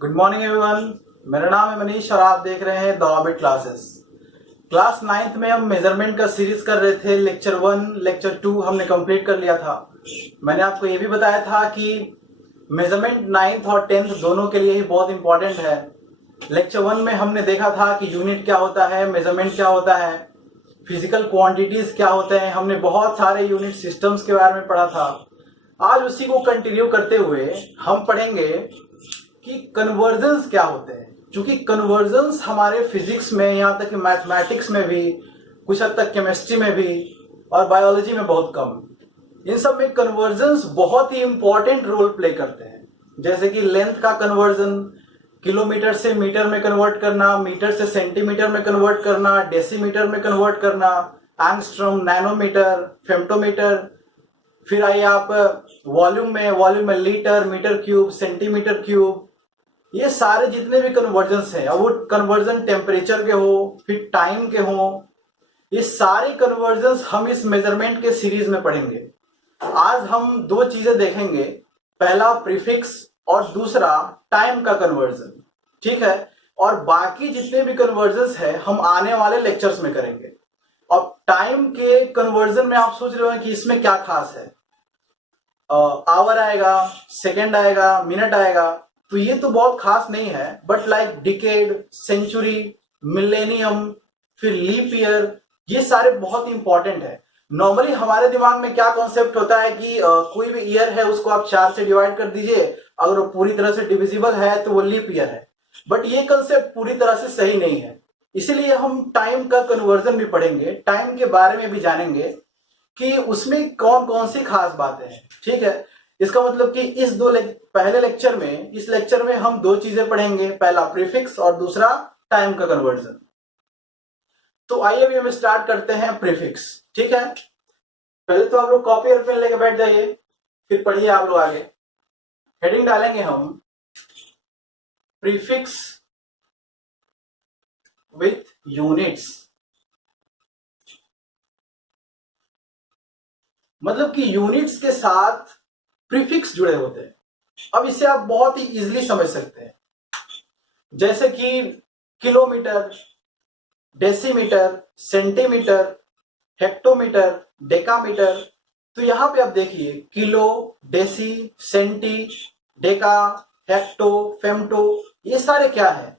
Good morning everyone. मेरा नाम है मनीष और आप देख रहे हैं the orbit classes. Class 9th में हम मेजरमेंट का सीरीज कर रहे थे। लेक्चर 1 लेक्चर 2 हमने कंप्लीट कर लिया था। मैंने आपको ये भी बताया था कि मेजरमेंट 9th और 10th दोनों के लिए ही बहुत इंपॉर्टेंट है। लेक्चर 1 में हमने देखा था कि यूनिट क्या होता है, मेजरमेंट क्या होता है, फिजिकल क्वांटिटीज क्या होते हैं। हमने बहुत सारे यूनिट सिस्टम्स के बारे में पढ़ा था। आज उसी को कंटिन्यू करते हुए हम पढ़ेंगे कि कन्वर्जन्स क्या होते हैं। क्योंकि कन्वर्जन्स हमारे फिजिक्स में, यहाँ तक कि मैथमेटिक्स में भी, कुछ हद तक केमिस्ट्री में भी और बायोलॉजी में बहुत कम, इन सब में कन्वर्जन्स बहुत ही इंपॉर्टेंट रोल प्ले करते हैं। जैसे कि लेंथ का कन्वर्जन, किलोमीटर से मीटर में कन्वर्ट करना, मीटर से सेंटीमीटर में कन्वर्ट करना, डेसीमीटर में कन्वर्ट करना, एंगस्ट्रॉम, नैनोमीटर, फेम्टोमीटर। फिर आइए आप वॉल्यूम में litre, metre cube, centimetre cube. ये सारे जितने भी कन्वर्जन्स हैं, अब वो कन्वर्जन टेम्परेचर के हो, फिर टाइम के हो, ये सारे कन्वर्जन्स हम इस मेजरमेंट के सीरीज में पढ़ेंगे। आज हम दो चीजें देखेंगे, पहला प्रीफिक्स और दूसरा टाइम का कन्वर्जन, ठीक है। और बाकी जितने भी कन्वर्जन्स हैं हम आने वाले लेक्चर्स में करेंगे। अब टाइम के कन्वर्जन में आप सोच रहे हो कि इसमें क्या खास है, आवर आएगा, सेकेंड आएगा, मिनट आएगा, तो ये तो बहुत खास नहीं है। But like decade, century, millennium, फिर लीप ईयर, ये सारे बहुत इंपॉर्टेंट है। नॉर्मली हमारे दिमाग में क्या कॉन्सेप्ट होता है कि कोई भी ईयर है उसको आप 4 से डिवाइड कर दीजिए, अगर वो पूरी तरह से डिविजिबल है तो वो लीप ईयर है। बट ये कंसेप्ट पूरी तरह से सही नहीं है। इसीलिए हम टाइम का कन्वर्जन भी पढ़ेंगे, टाइम के बारे में भी जानेंगे कि उसमें कौन कौन सी खास बातें हैं, ठीक है। इसका मतलब कि इस पहले लेक्चर में, इस लेक्चर में हम दो चीजें पढ़ेंगे, पहला प्रीफिक्स और दूसरा टाइम का कन्वर्जन। तो आइए अभी हम स्टार्ट करते हैं प्रीफिक्स, ठीक है। पहले तो आप लोग कॉपी और पेन लेके बैठ जाइए, फिर पढ़िए आप लोग आगे। हेडिंग डालेंगे हम प्रीफिक्स विथ यूनिट्स, मतलब कि यूनिट्स के साथ प्रीफिक्स जुड़े होते हैं। अब इसे आप बहुत ही इजीली समझ सकते हैं, जैसे कि kilometre, decimetre, centimetre, hectometre, decametre. तो यहां पे आप देखिए kilo, deci, centi, deca, hecto, femto, ये सारे क्या है,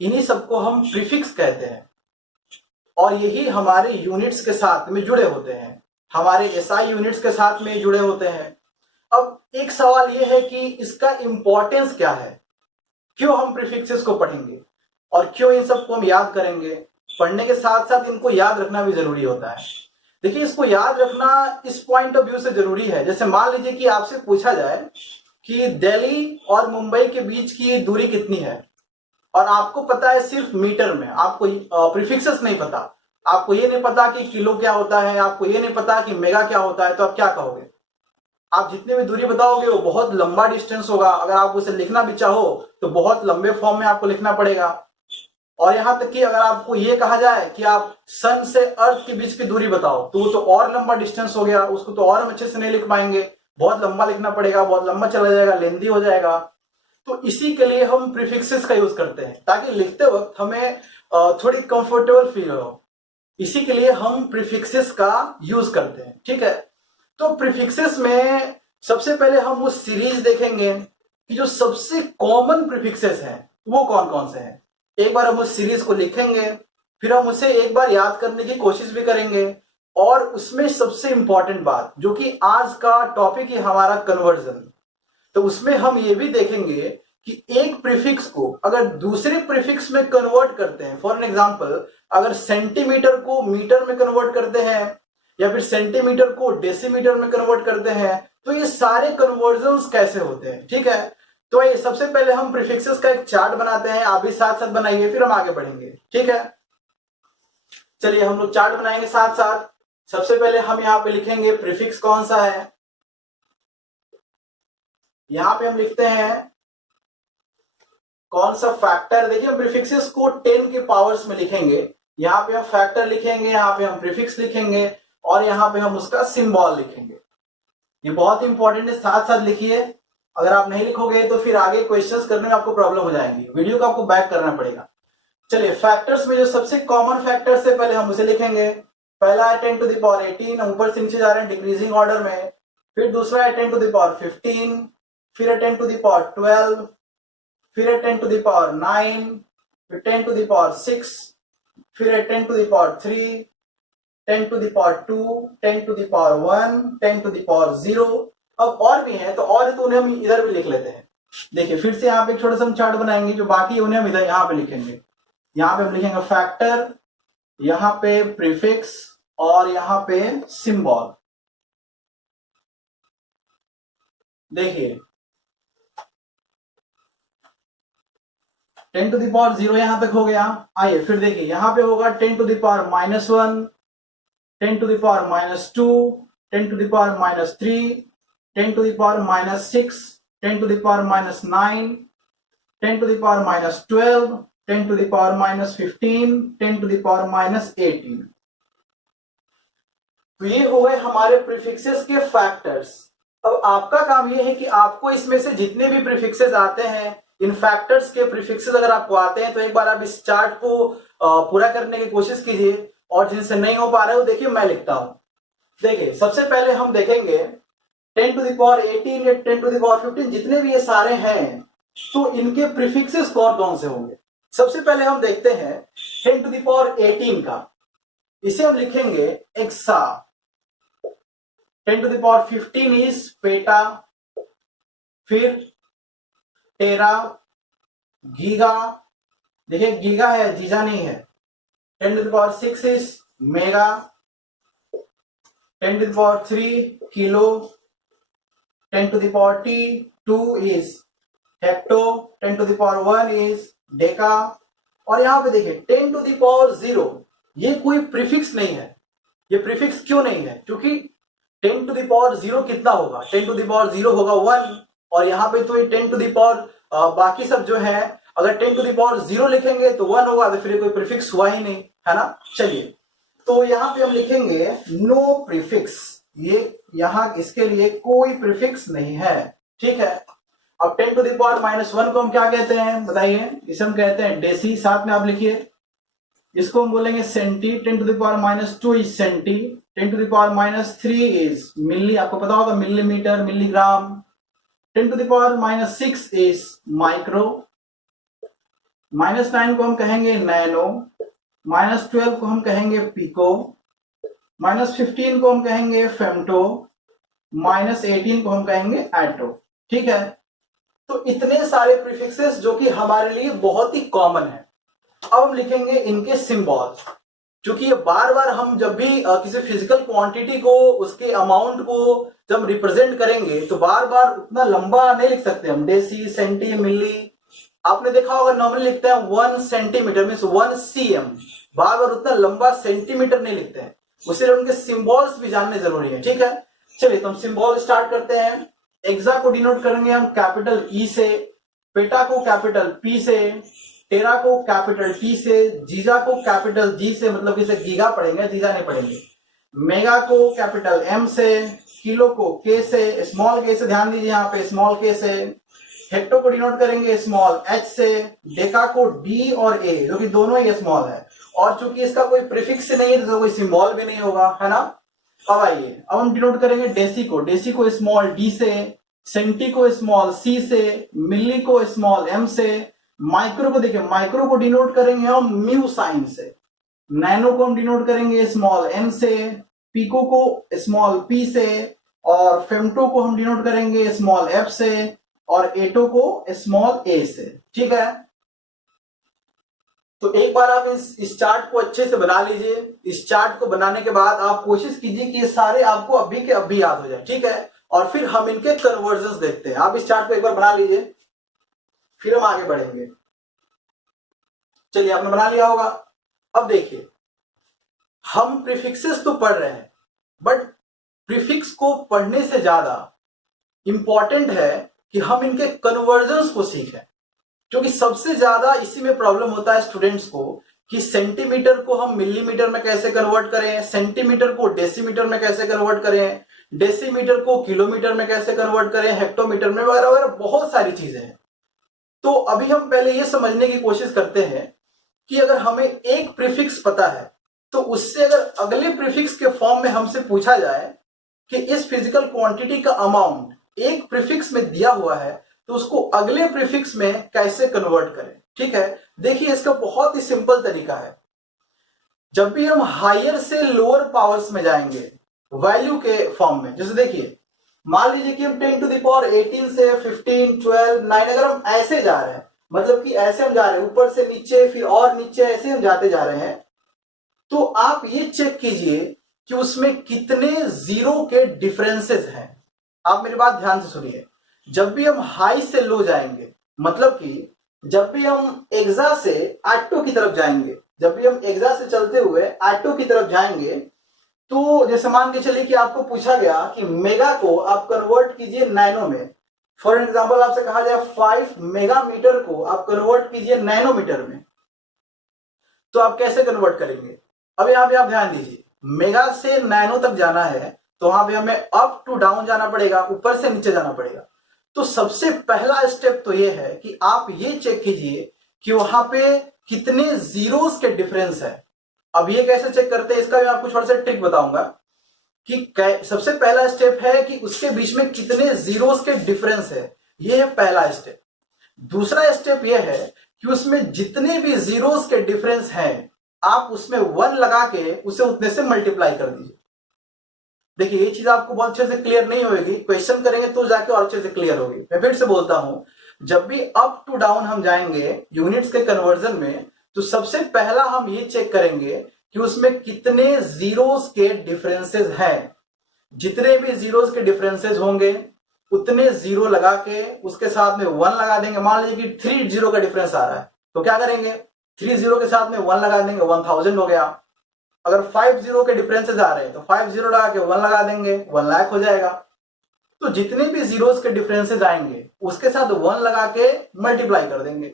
इन्हीं सबको हम प्रीफिक्स कहते हैं। और यही हमारे यूनिट्स के साथ में जुड़े होते हैं, हमारे एसआई यूनिट्स के साथ में जुड़े होते हैं। अब एक सवाल यह है कि इसका इंपॉर्टेंस क्या है, क्यों हम प्रीफिक्सेस को पढ़ेंगे और क्यों इन सबको हम याद करेंगे। पढ़ने के साथ साथ इनको याद रखना भी जरूरी होता है। देखिए, इसको याद रखना इस पॉइंट ऑफ व्यू से जरूरी है, जैसे मान लीजिए कि आपसे पूछा जाए कि दिल्ली और मुंबई के बीच की दूरी कितनी है, और आपको पता है सिर्फ मीटर में, आपको प्रीफिक्सेस नहीं पता, आपको ये नहीं पता कि किलो क्या होता है, आपको ये नहीं पता कि मेगा क्या होता है, तो आप क्या कहोगे? आप जितनी भी दूरी बताओगे वो बहुत लंबा डिस्टेंस होगा। अगर आप उसे लिखना भी चाहो तो बहुत लंबे फॉर्म में आपको लिखना पड़ेगा। और यहां तक कि अगर आपको ये कहा जाए कि आप सन से अर्थ के बीच की दूरी बताओ, तो वो तो और लंबा डिस्टेंस हो गया, उसको तो और हम अच्छे से नहीं लिख पाएंगे, बहुत लंबा लिखना पड़ेगा, बहुत लंबा चला जाएगा, लेंदी हो जाएगा। तो इसी के लिए हम प्रीफिक्सेस का यूज करते हैं, ताकि लिखते वक्त हमें थोड़ी कंफर्टेबल फील हो। इसी के लिए हम प्रीफिक्सेस का यूज करते हैं, ठीक है। तो प्रीफिक्सेस में सबसे पहले हम वो सीरीज देखेंगे कि जो सबसे कॉमन प्रीफिक्सेस हैं वो कौन कौन से हैं। एक बार हम उस सीरीज को लिखेंगे, फिर हम उसे एक बार याद करने की कोशिश भी करेंगे। और उसमें सबसे इंपॉर्टेंट बात, जो कि आज का टॉपिक है हमारा कन्वर्जन, तो उसमें हम ये भी देखेंगे कि एक प्रीफिक्स को अगर दूसरे प्रीफिक्स में कन्वर्ट करते हैं, फॉर एन एग्जांपल अगर सेंटीमीटर को मीटर में कन्वर्ट करते हैं या फिर सेंटीमीटर को डेसीमीटर में कन्वर्ट करते हैं, तो ये सारे कन्वर्जन्स कैसे होते हैं, ठीक है। तो ये सबसे पहले हम प्रीफिक्सेस का एक चार्ट बनाते हैं, आप भी साथ साथ बनाइए, फिर हम आगे बढ़ेंगे, ठीक है। चलिए हम लोग चार्ट बनाएंगे साथ साथ। सबसे पहले हम यहाँ पे लिखेंगे प्रीफिक्स कौन सा है। यहां पे हम लिखते हैं कौन सा फैक्टर। देखिए, हम प्रीफिक्सेस को 10 के पावर्स में लिखेंगे। यहाँ पे हम फैक्टर लिखेंगे, यहाँ पे हम प्रीफिक्स लिखेंगे और यहाँ पे हम उसका सिंबल लिखेंगे। ये बहुत इंपॉर्टेंट है, साथ साथ लिखिए। अगर आप नहीं लिखोगे तो फिर आगे क्वेश्चंस करने में आपको प्रॉब्लम हो जाएंगी, वीडियो को आपको बैक करना पड़ेगा। चलिए फैक्टर्स में जो सबसे कॉमन फैक्टर्स है पहले हम उसे लिखेंगे। पहला है 10 टू द पावर 18, ऊपर से नीचे जा रहे हैं डिक्रीजिंग ऑर्डर में। फिर दूसरा है 10 टू द पावर 15, फिर है 10 टू द पावर 12, फिर है 10 टू द पावर 9, फिर 10 टू द पावर 6, फिर है 10 to the power 3, 10 to the power 2, 10 to the power 1, 10 to the power 0। अब और भी है तो और तो उन्हें हम इधर भी लिख लेते हैं। देखिए फिर से यहाँ पे एक छोटा सा हम चार्ट बनाएंगे, जो बाकी है उन्हें हम इधर यहाँ पे लिखेंगे। यहाँ पे हम लिखेंगे फैक्टर, यहाँ पे प्रीफिक्स और यहाँ पे सिंबल। देखिए 10 टू द पावर 0 यहां तक हो गया। आइए फिर देखिए यहाँ पे होगा 10 to the power -1, 10 to the power -2, 10 to the power -3, 10 to the power -6, 10 to the power -9, 10 to the power -12, 10 to the power -15, 10 to the power -18। तो ये हो गए हमारे प्रीफिक्सेस के फैक्टर्स। अब आपका काम ये है कि आपको इसमें से जितने भी प्रीफिक्सेस आते हैं, इन फैक्टर्स के प्रीफिक्सेस अगर आपको आते हैं तो एक बार आप इस चार्ट को पूरा करने की कोशिश कीजिए, और जिनसे नहीं हो पा रहे हो देखिए मैं लिखता हूं। देखिए सबसे पहले हम देखेंगे 10 टू द पावर 18 या 10 टू द पावर 15 जितने भी ये सारे हैं, तो इनके प्रीफिक्सेस कौन कौन से होंगे। सबसे पहले हम देखते हैं 10 टू द पावर 18 का, इसे हम लिखेंगे exa. 10 to the power 15 is peta, फिर टेरा, गीगा, देखिए गीगा है जीजा नहीं है। 10 to the power 6 is mega, 10 to the power 3 kilo, 10 to the power 2 is hecto, 10 to the power 1 is deca. और यहां पे देखिए 10 to the power 0 ये कोई प्रीफिक्स नहीं है। ये प्रीफिक्स क्यों नहीं है? क्योंकि 10 to the power 0 कितना होगा? 10 to the power 0 होगा 1, और यहाँ पे तो ये 10 to the power बाकी सब जो है, अगर 10 to the power 0 लिखेंगे तो 1 होगा, तो फिर कोई प्रीफिक्स हुआ ही नहीं, है ना। चलिए तो यहाँ पे हम लिखेंगे नो प्रीफिक्स, ये यहां इसके लिए कोई प्रीफिक्स नहीं है, ठीक है। अब 10 टू द पावर -1 को हम क्या कहते हैं बताइए? इसे हम कहते हैं डेसी, साथ में आप लिखिए। इसको हम बोलेंगे centi. 10 to the power -2 is centi, 10 to the power -3 is milli, आपको पता होगा millimetre, milligram. 10 to the power -6 is micro. -9 को हम कहेंगे नैनो, -12 को हम कहेंगे पिको, -15 को हम कहेंगे फेम्टो, -18 को हम कहेंगे एटो, ठीक है। तो इतने सारे प्रीफिक्सेस जो कि हमारे लिए बहुत ही कॉमन है। अब हम लिखेंगे इनके सिंबल्स, क्योंकि ये बार बार हम जब भी किसी फिजिकल क्वांटिटी को, उसके अमाउंट को जब रिप्रेजेंट करेंगे तो बार बार उतना लंबा नहीं लिख सकते हम, डेसी, सेंटी, मिली। आपने देखा होगा नॉर्मली लिखते हैं 1 सेंटीमीटर मीन्स 1 cm, बार बार उतना लंबा सेंटीमीटर नहीं लिखते हैं, उसे उनके सिंबल्स भी जानने जरूरी है, ठीक है। चलिए तो हम सिंबल स्टार्ट करते हैं। एक्सा को डिनोट करेंगे हम कैपिटल ई से, पेटा को कैपिटल पी से, टेरा को कैपिटल टी से, जीजा को कैपिटल जी से, मतलब इसे गीगा पढ़ेंगे, जीजा नहीं पढ़ेंगे। मेगा को कैपिटल एम से, किलो को के से, स्मॉल के से, ध्यान दीजिए यहाँ पे स्मॉल के से। हेक्टो को डिनोट करेंगे स्मॉल एच से, डेका को डी और ए, जो कि दोनों ही स्मॉल है, और चूंकि इसका कोई प्रीफिक्स नहीं है तो कोई सिंबल भी नहीं होगा, है ना। अब आइए अब हम डिनोट करेंगे डेसी को। डेसी को स्मॉल डी से, सेंटी को स्मॉल सी से, मिली को स्मॉल एम से, माइक्रो को देखिए, माइक्रो को डिनोट करेंगे हम म्यू साइन से, नैनो को हम डिनोट करेंगे स्मॉल एन से, पिको को स्मॉल पी से, और फेम्टो को हम डिनोट करेंगे स्मॉल एफ से, और एटो को स्मॉल ए से, ठीक है। तो एक बार आप इस चार्ट को अच्छे से बना लीजिए। इस चार्ट को बनाने के बाद आप कोशिश कीजिए कि ये सारे आपको अभी के अभी याद हो जाए, ठीक है। और फिर हम इनके कन्वर्जन्स देखते हैं। आप इस चार्ट को एक बार बना लीजिए, फिर हम आगे बढ़ेंगे। चलिए आपने बना लिया होगा। अब देखिए हम प्रीफिक्सेस तो पढ़ रहे हैं, बट प्रीफिक्स को पढ़ने से ज्यादा इंपॉर्टेंट है कि हम इनके कन्वर्जन्स को सीखें, क्योंकि सबसे ज्यादा इसी में प्रॉब्लम होता है स्टूडेंट्स को कि सेंटीमीटर को हम मिलीमीटर में कैसे कन्वर्ट करें, सेंटीमीटर को डेसीमीटर में कैसे कन्वर्ट करें, डेसीमीटर को किलोमीटर में कैसे कन्वर्ट करें, हेक्टोमीटर में, वगैरह वगैरह बहुत सारी चीजें हैं। तो अभी हम पहले ये समझने की कोशिश करते हैं कि अगर हमें एक प्रीफिक्स पता है तो उससे अगर अगले प्रीफिक्स के फॉर्म में हमसे पूछा जाए कि इस फिजिकल क्वांटिटी का अमाउंट एक प्रीफिक्स में दिया हुआ है तो उसको अगले प्रीफिक्स में कैसे कन्वर्ट करें। ठीक है, देखिए इसका बहुत ही सिंपल तरीका है। जब भी हम हायर से लोअर पावर्स में जाएंगे वैल्यू के फॉर्म में, जैसे देखिए मान लीजिए कि हम 10 to the power 18 से 15, 12, 9 अगर हम ऐसे जा रहे हैं, मतलब कि ऐसे हम जा रहे हैं ऊपर से नीचे फिर और नीचे, ऐसे हम जाते जा रहे हैं, तो आप ये चेक कीजिए कि उसमें कितने जीरो के डिफरेंसेस हैं। आप मेरी बात ध्यान से सुनिए। जब भी हम हाई से लो जाएंगे, मतलब कि जब भी हम एग्जा से ऑटो की तरफ जाएंगे, जब भी हम एग्जा से चलते हुए ऑटो की तरफ जाएंगे, तो जैसे मान के चलिए कि आपको पूछा गया कि मेगा को आप कन्वर्ट कीजिए नैनो में। फॉर एग्जांपल आपसे कहा जाए 5 मेगामीटर को आप कन्वर्ट कीजिए नैनोमीटर में, तो आप कैसे कन्वर्ट करेंगे? अब यहां पे आप ध्यान दीजिए, मेगा से नैनो तक जाना है तो वहां पे हमें अप टू डाउन जाना पड़ेगा, ऊपर से नीचे जाना पड़ेगा। तो सबसे पहला स्टेप तो ये है कि आप ये चेक कीजिए कि वहां पे कितने जीरोस के डिफरेंस है। अब ये कैसे चेक करते हैं, इसका मैं आपको थोड़ा सा ट्रिक बताऊंगा कि सबसे पहला स्टेप है कि उसके बीच में कितने जीरोस के डिफरेंस है, ये है पहला स्टेप। दूसरा स्टेप ये है कि उसमें जितने भी जीरोस के डिफरेंस हैं आप उसमें 1 लगा के उसे उतने से मल्टीप्लाई कर दीजिए। देखिए ये चीज आपको बहुत अच्छे से क्लियर नहीं होगी, क्वेश्चन करेंगे तो जाके और अच्छे से क्लियर होगी। मैं फिर से बोलता हूं, जब भी अप टू डाउन हम जाएंगे यूनिट्स के कन्वर्जन में, तो सबसे पहला हम ये चेक करेंगे कि उसमें कितने जीरोस के डिफरेंसेस हैं। जितने भी जीरोस के डिफरेंसेस होंगे उतने जीरो लगा के उसके साथ में 1 लगा देंगे। मान लीजिए कि 3 जीरो का डिफरेंस आ रहा है तो क्या करेंगे, 3 जीरो के साथ में 1 लगा देंगे, 1000 हो गया। अगर 5 जीरो के डिफरेंसेस आ रहे हैं तो 5 जीरो लगा के 1 लगा देंगे, 1 लाख हो जाएगा। तो जितने भी जीरोस के डिफरेंसेस आएंगे उसके साथ 1 लगा के मल्टीप्लाई कर देंगे।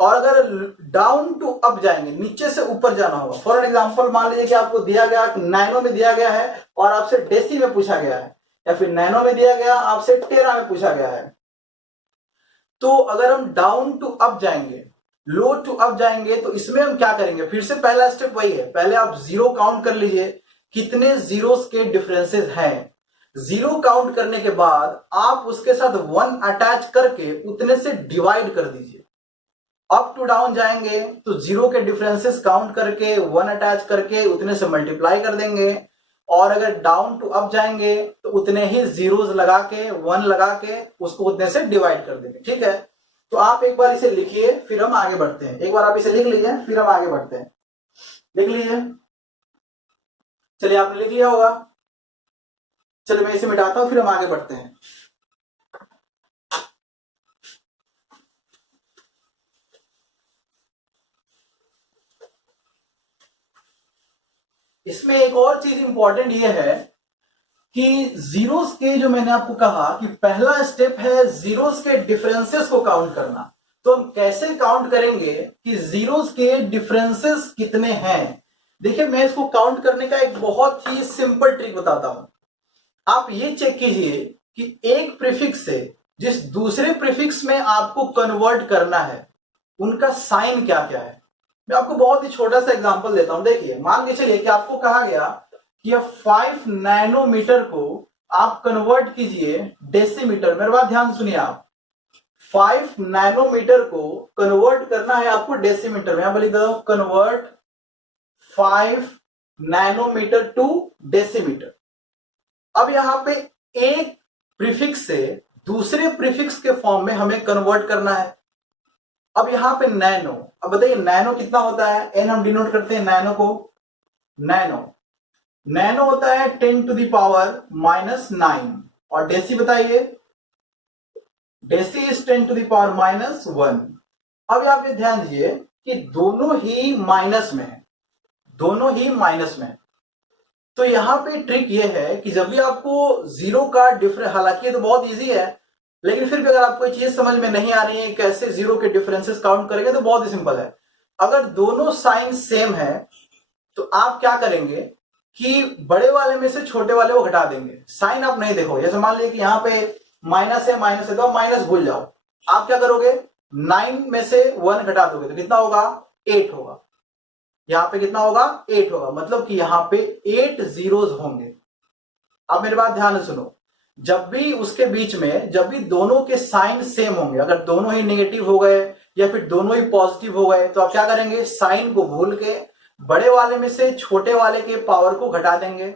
और अगर डाउन टू अप जाएंगे, नीचे से ऊपर जाना होगा, फॉर एग्जांपल मान लीजिए कि आपको दिया गया नैनो में दिया गया है और आपसे डेसी में पूछा गया है, या फिर नैनो में दिया गया आपसे टेरा में पूछा गया है, तो अगर हम डाउन टू अप जाएंगे, लो टू अप जाएंगे, तो इसमें हम क्या करेंगे, फिर से पहला स्टेप वही है। पहले आप जीरो काउंट कर लीजिए कितने जीरोस के डिफरेंसेस हैं। जीरो काउंट करने के बाद आप उसके साथ 1 अटैच करके उतने से डिवाइड कर दीजिए। अप टू डाउन जाएंगे तो जीरो के डिफरेंसेस काउंट करके 1 अटैच करके उतने से मल्टीप्लाई कर देंगे। और अगर डाउन टू अप जाएंगे तो उतने ही जीरोस लगा के 1 लगा के उसको उतने से डिवाइड कर देंगे। ठीक है, तो आप एक बार इसे लिखिए फिर हम आगे बढ़ते हैं। एक बार आप इसे लिख लीजिए फिर हम आगे बढ़ते हैं। लिख लीजिए, चलिए आपने लिख लिया होगा। चलिए मैं इसे मिटाता हूं फिर हम आगे बढ़ते हैं। इसमें एक और चीज इंपॉर्टेंट ये है कि जीरोस के, जो मैंने आपको कहा कि पहला स्टेप है जीरोस के डिफरेंसेस को काउंट करना। तो हम कैसे काउंट करेंगे कि जीरोस के डिफरेंसेस कितने हैं? देखिए मैं इसको काउंट करने का एक बहुत ही सिंपल ट्रिक बताता हूं। आप ये चेक कीजिए कि एक प्रीफिक्स से जिस दूसरे प्रीफिक्स में आपको कन्वर्ट करना है उनका साइन क्या क्या है। मैं आपको बहुत ही छोटा सा एग्जांपल देता हूं। देखिए मान के चलिए कि आपको कहा गया कि 5 नैनोमीटर को आप कन्वर्ट कीजिए डेसीमीटर। मेरी बात ध्यान सुनिए, आप 5 नैनोमीटर को कन्वर्ट करना है आपको डेसीमीटर में। यहां पर लिख दो कन्वर्ट 5 नैनोमीटर टू डेसीमीटर। अब यहां पे एक प्रीफिक्स से दूसरे प्रीफिक्स के फॉर्म में हमें कन्वर्ट करना है। अब यहां पे नैनो, अब बताइए नैनो कितना होता है, एन हम डिनोट करते हैं नैनो को। नैनो होता है 10 to the power -9 और डेसी बताइए, deci is 10 to the power -1। अब यहां पे ध्यान दीजिए कि दोनों ही माइनस में है, दोनों ही माइनस में है। तो यहां पे ट्रिक ये है कि जब भी आपको जीरो का डिफरेंस, हालांकि ये तो बहुत इजी है लेकिन फिर भी अगर आपको ये चीज समझ में नहीं आ रही है कैसे जीरो के डिफरेंसेस काउंट करेंगे, तो बहुत ही सिंपल है। अगर दोनों साइन सेम है तो आप क्या करेंगे, कि बड़े वाले में से छोटे वाले को घटा देंगे, साइन आप नहीं देखो। जैसे मान लीजिए कि यहाँ पे माइनस है तो माइनस भूल जाओ, आप क्या करोगे 9 में से 1 घटा दोगे तो कितना होगा 8 होगा। यहां पे कितना होगा 8 होगा, मतलब कि यहां पे 8 जीरोस होंगे। अब मेरी बात ध्यान से सुनो, जब भी उसके बीच में जब भी दोनों के साइन सेम होंगे, अगर दोनों ही नेगेटिव हो गए या फिर दोनों ही पॉजिटिव हो गए, तो आप क्या करेंगे साइन को भूल के बड़े वाले में से छोटे वाले के पावर को घटा देंगे,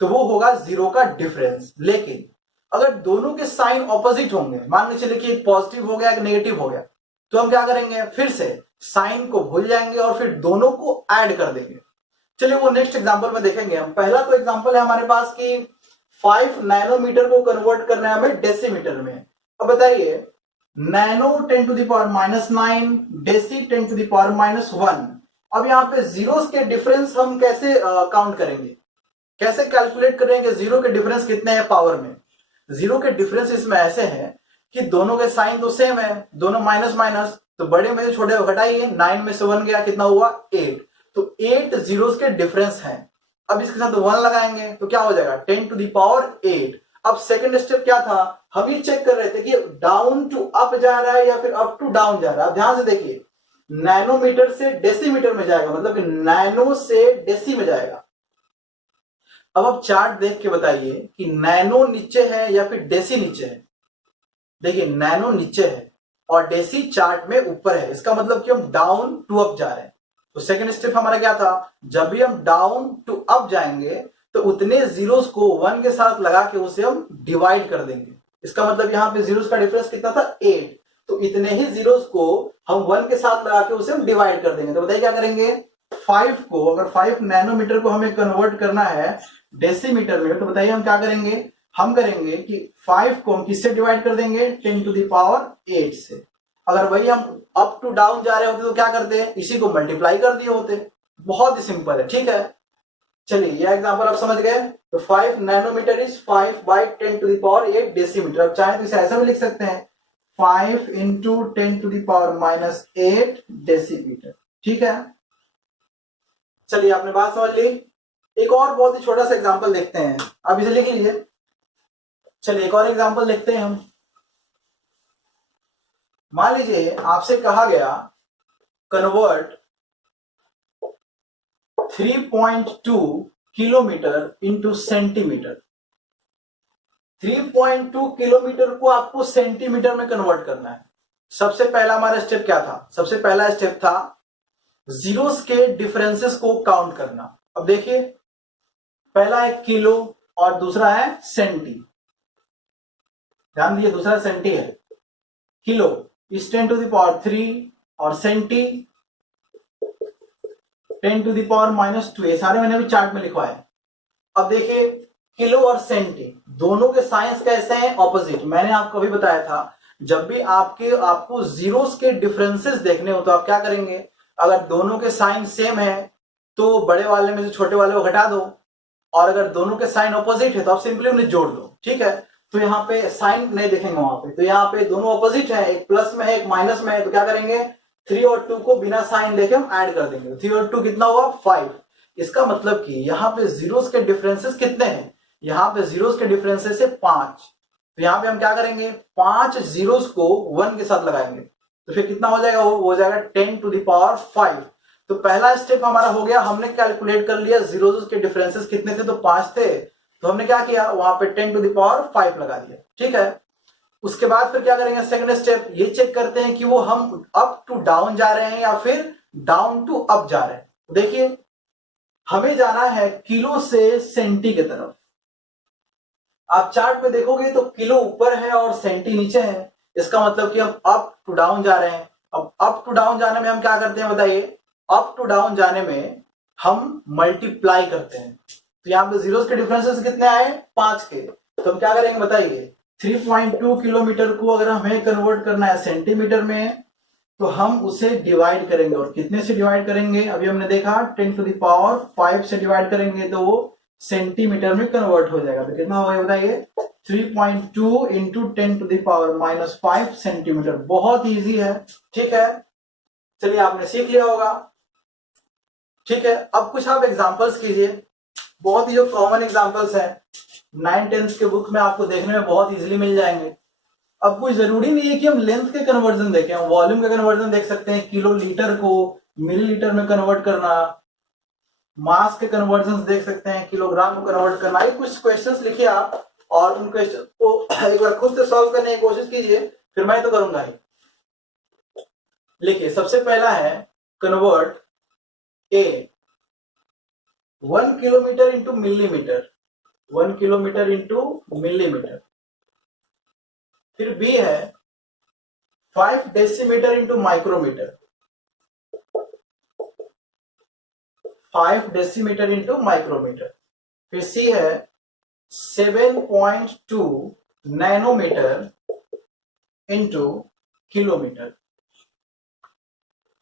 तो वो होगा 0 का डिफरेंस। लेकिन अगर दोनों के साइन ऑपोजिट होंगे, मान के चलिए कि एक पॉजिटिव हो गया एक नेगेटिव हो गया, तो हम क्या करेंगे फिर से साइन को भूल जाएंगे और फिर दोनों को ऐड कर देंगे। चलिए वो नेक्स्ट एग्जांपल में देखेंगे हम। पहला तो एग्जांपल है हमारे पास कि 5 नैनोमीटर को कन्वर्ट करना है हमें डेसीमीटर में। अब बताइए nano 10 to the power -9, deci 10 to the power -1। अब यहाँ पे जीरोस के डिफरेंस हम कैसे काउंट करेंगे, कैसे कैलकुलेट करेंगे जीरो के डिफरेंस कितने हैं पावर में। जीरो के डिफरेंस इसमें ऐसे हैं कि दोनों के साइन तो सेम है, दोनों माइनस माइनस, तो बड़े में से छोटे को घटाइए, 9 में से 1 गया कितना हुआ 8, तो 8 जीरोस के डिफरेंस हैं। अब इसके साथ 1 लगाएंगे तो क्या हो जाएगा 10 टू द पावर 8। अब सेकंड स्टेप क्या था, हम ये चेक कर रहे थे कि डाउन टू अप जा रहा है या फिर अप टू डाउन जा रहा है। अब ध्यान से देखिए नैनोमीटर से डेसीमीटर में जाएगा, मतलब कि नैनो से डेसी में जाएगा। अब आप चार्ट देख के बताइए कि नैनो नीचे है या फिर डेसी नीचे है। देखिए नैनो नीचे है और डेसी चार्ट में ऊपर है, इसका मतलब कि हम डाउन टू अप जा रहे हैं। तो सेकंड स्टेप हमारा क्या था, जब भी हम डाउन टू अप जाएंगे तो उतने जीरोस को 1 के साथ लगा के उसे हम डिवाइड कर देंगे। इसका मतलब यहाँ पे जीरोस का डिफरेंस कितना था 8, तो इतने ही जीरोस को हम 1 के साथ लगा के उसे हम डिवाइड कर देंगे। तो बताइए क्या करेंगे 5 को, अगर 5 नैनोमीटर को हमें कन्वर्ट करना है डेसीमीटर में, तो बताइए हम क्या करेंगे, हम करेंगे कि 5 को हम किससे डिवाइड कर देंगे 10 टू द पावर 8 से। अगर वही हम अप टू डाउन जा रहे होते तो क्या करते हैं, इसी को मल्टीप्लाई कर दिए होते। बहुत ही सिंपल है, ठीक है। चलिए ये एग्जांपल आप समझ गए। तो 5 nanometre is 5 by 10 to the power 8 decimetre. अब चाहे तो इसे ऐसा भी लिख सकते हैं 5 into 10 to the power -8 decimetre, ठीक है। चलिए आपने बात समझ ली। एक और बहुत ही छोटा सा एग्जांपल देखते हैं, आप इसे लिख लीजिए। चलिए एक और एग्जांपल देखते हैं हम। मान लीजिए आपसे कहा गया convert 3.2 kilometre into centimetre. 3.2 kilometre को आपको सेंटीमीटर में कन्वर्ट करना है। सबसे पहला हमारा स्टेप क्या था, सबसे पहला स्टेप था जीरोस के डिफरेंसेस को काउंट करना। अब देखिए पहला है किलो और दूसरा है सेंटी, ध्यान दीजिए दूसरा सेंटी है। Kilo is 10 to the power 3 और सेंटी 10 टू द पावर -2। ये सारे मैंने अभी चार्ट में लिखवाए। अब देखिए किलो और सेंटी दोनों के साइंस कैसे हैं ऑपोजिट। मैंने आपको अभी बताया था जब भी आपको जीरोस के डिफरेंसेस देखने हो तो आप क्या करेंगे, अगर दोनों के साइन सेम है तो बड़े वाले में से छोटे वाले को घटा दो, और अगर दोनों के साइन ऑपोजिट है तो आप सिंपली उन्हें जोड़ दो, ठीक है। तो यहाँ पे साइन नहीं देखेंगे वहां पे, तो यहाँ पे दोनों ऑपोजिट है, एक प्लस में है एक माइनस में है, तो क्या करेंगे 3 और 2 को बिना साइन देखे हम ऐड कर देंगे। 3 और 2 कितना हुआ 5। इसका मतलब कि यहाँ पे जीरोस के डिफरेंसेस कितने हैं, यहाँ पे जीरोस के डिफरेंसेस है 5। तो यहाँ पे हम क्या करेंगे 5 जीरोस को 1 के साथ लगाएंगे, तो फिर कितना हो जाएगा, वो हो जाएगा 10 टू द पावर 5। तो पहला स्टेप हमारा हो गया, हमने कैलकुलेट कर लिया जीरोस के डिफरेंसेस कितने थे, तो 5 थे। तो हमने क्या किया वहां पे 10 टू द पावर 5 लगा दिया, ठीक है। उसके बाद फिर क्या करेंगे सेकंड स्टेप, ये चेक करते हैं कि वो हम अप टू डाउन जा रहे हैं या फिर डाउन टू अप जा रहे हैं। देखिए हमें जाना है किलो से सेंटी की तरफ। आप चार्ट में देखोगे तो किलो ऊपर है और सेंटी नीचे है, इसका मतलब कि हम अप टू डाउन जा रहे हैं। अब अप टू डाउन जाने में हम क्या करते हैं बताइए, अप टू डाउन जाने में हम मल्टीप्लाई करते हैं। तो यहाँ पे जीरोस के डिफरेंसेस कितने आए 5 के, तो हम क्या करेंगे बताइए 3.2 किलोमीटर को अगर हमें कन्वर्ट करना है सेंटीमीटर में तो हम उसे डिवाइड करेंगे, और कितने से डिवाइड करेंगे अभी हमने देखा 10 टू द पावर 5 से डिवाइड करेंगे तो वो सेंटीमीटर में कन्वर्ट हो जाएगा। तो कितना होगा बताइए 3.2 into 10 to the power -5 centimetre. बहुत इजी है, ठीक है। चलिए आपने सीख लिया होगा, ठीक है। अब कुछ आप एग्जांपल्स कीजिए बहुत ही जो कॉमन एग्जांपल्स हैं 9-10 के बुक में आपको देखने में बहुत इजीली मिल जाएंगे। अब कोई जरूरी नहीं है कि हम लेंथ के कन्वर्जन देखें, हम वॉल्यूम का कन्वर्जन देख सकते हैं, किलो लीटर को मिलीलीटर में कन्वर्ट करना, मास के कन्वर्जन देख सकते हैं, किलोग्राम को कन्वर्ट करना। ये कुछ क्वेश्चंस लिखिए आप और उन क्वेश्चन को एक बार खुद से सॉल्व करने की कोशिश कीजिए, फिर मैं तो करूंगा ही। लिखिए, सबसे पहला है convert a 1 kilometre into millimetre, 1 kilometre into millimetre. फिर बी है 5 decimetre into micrometre, 5 decimetre into micrometre. फिर सी है 7.2 नैनोमीटर इंटू किलोमीटर।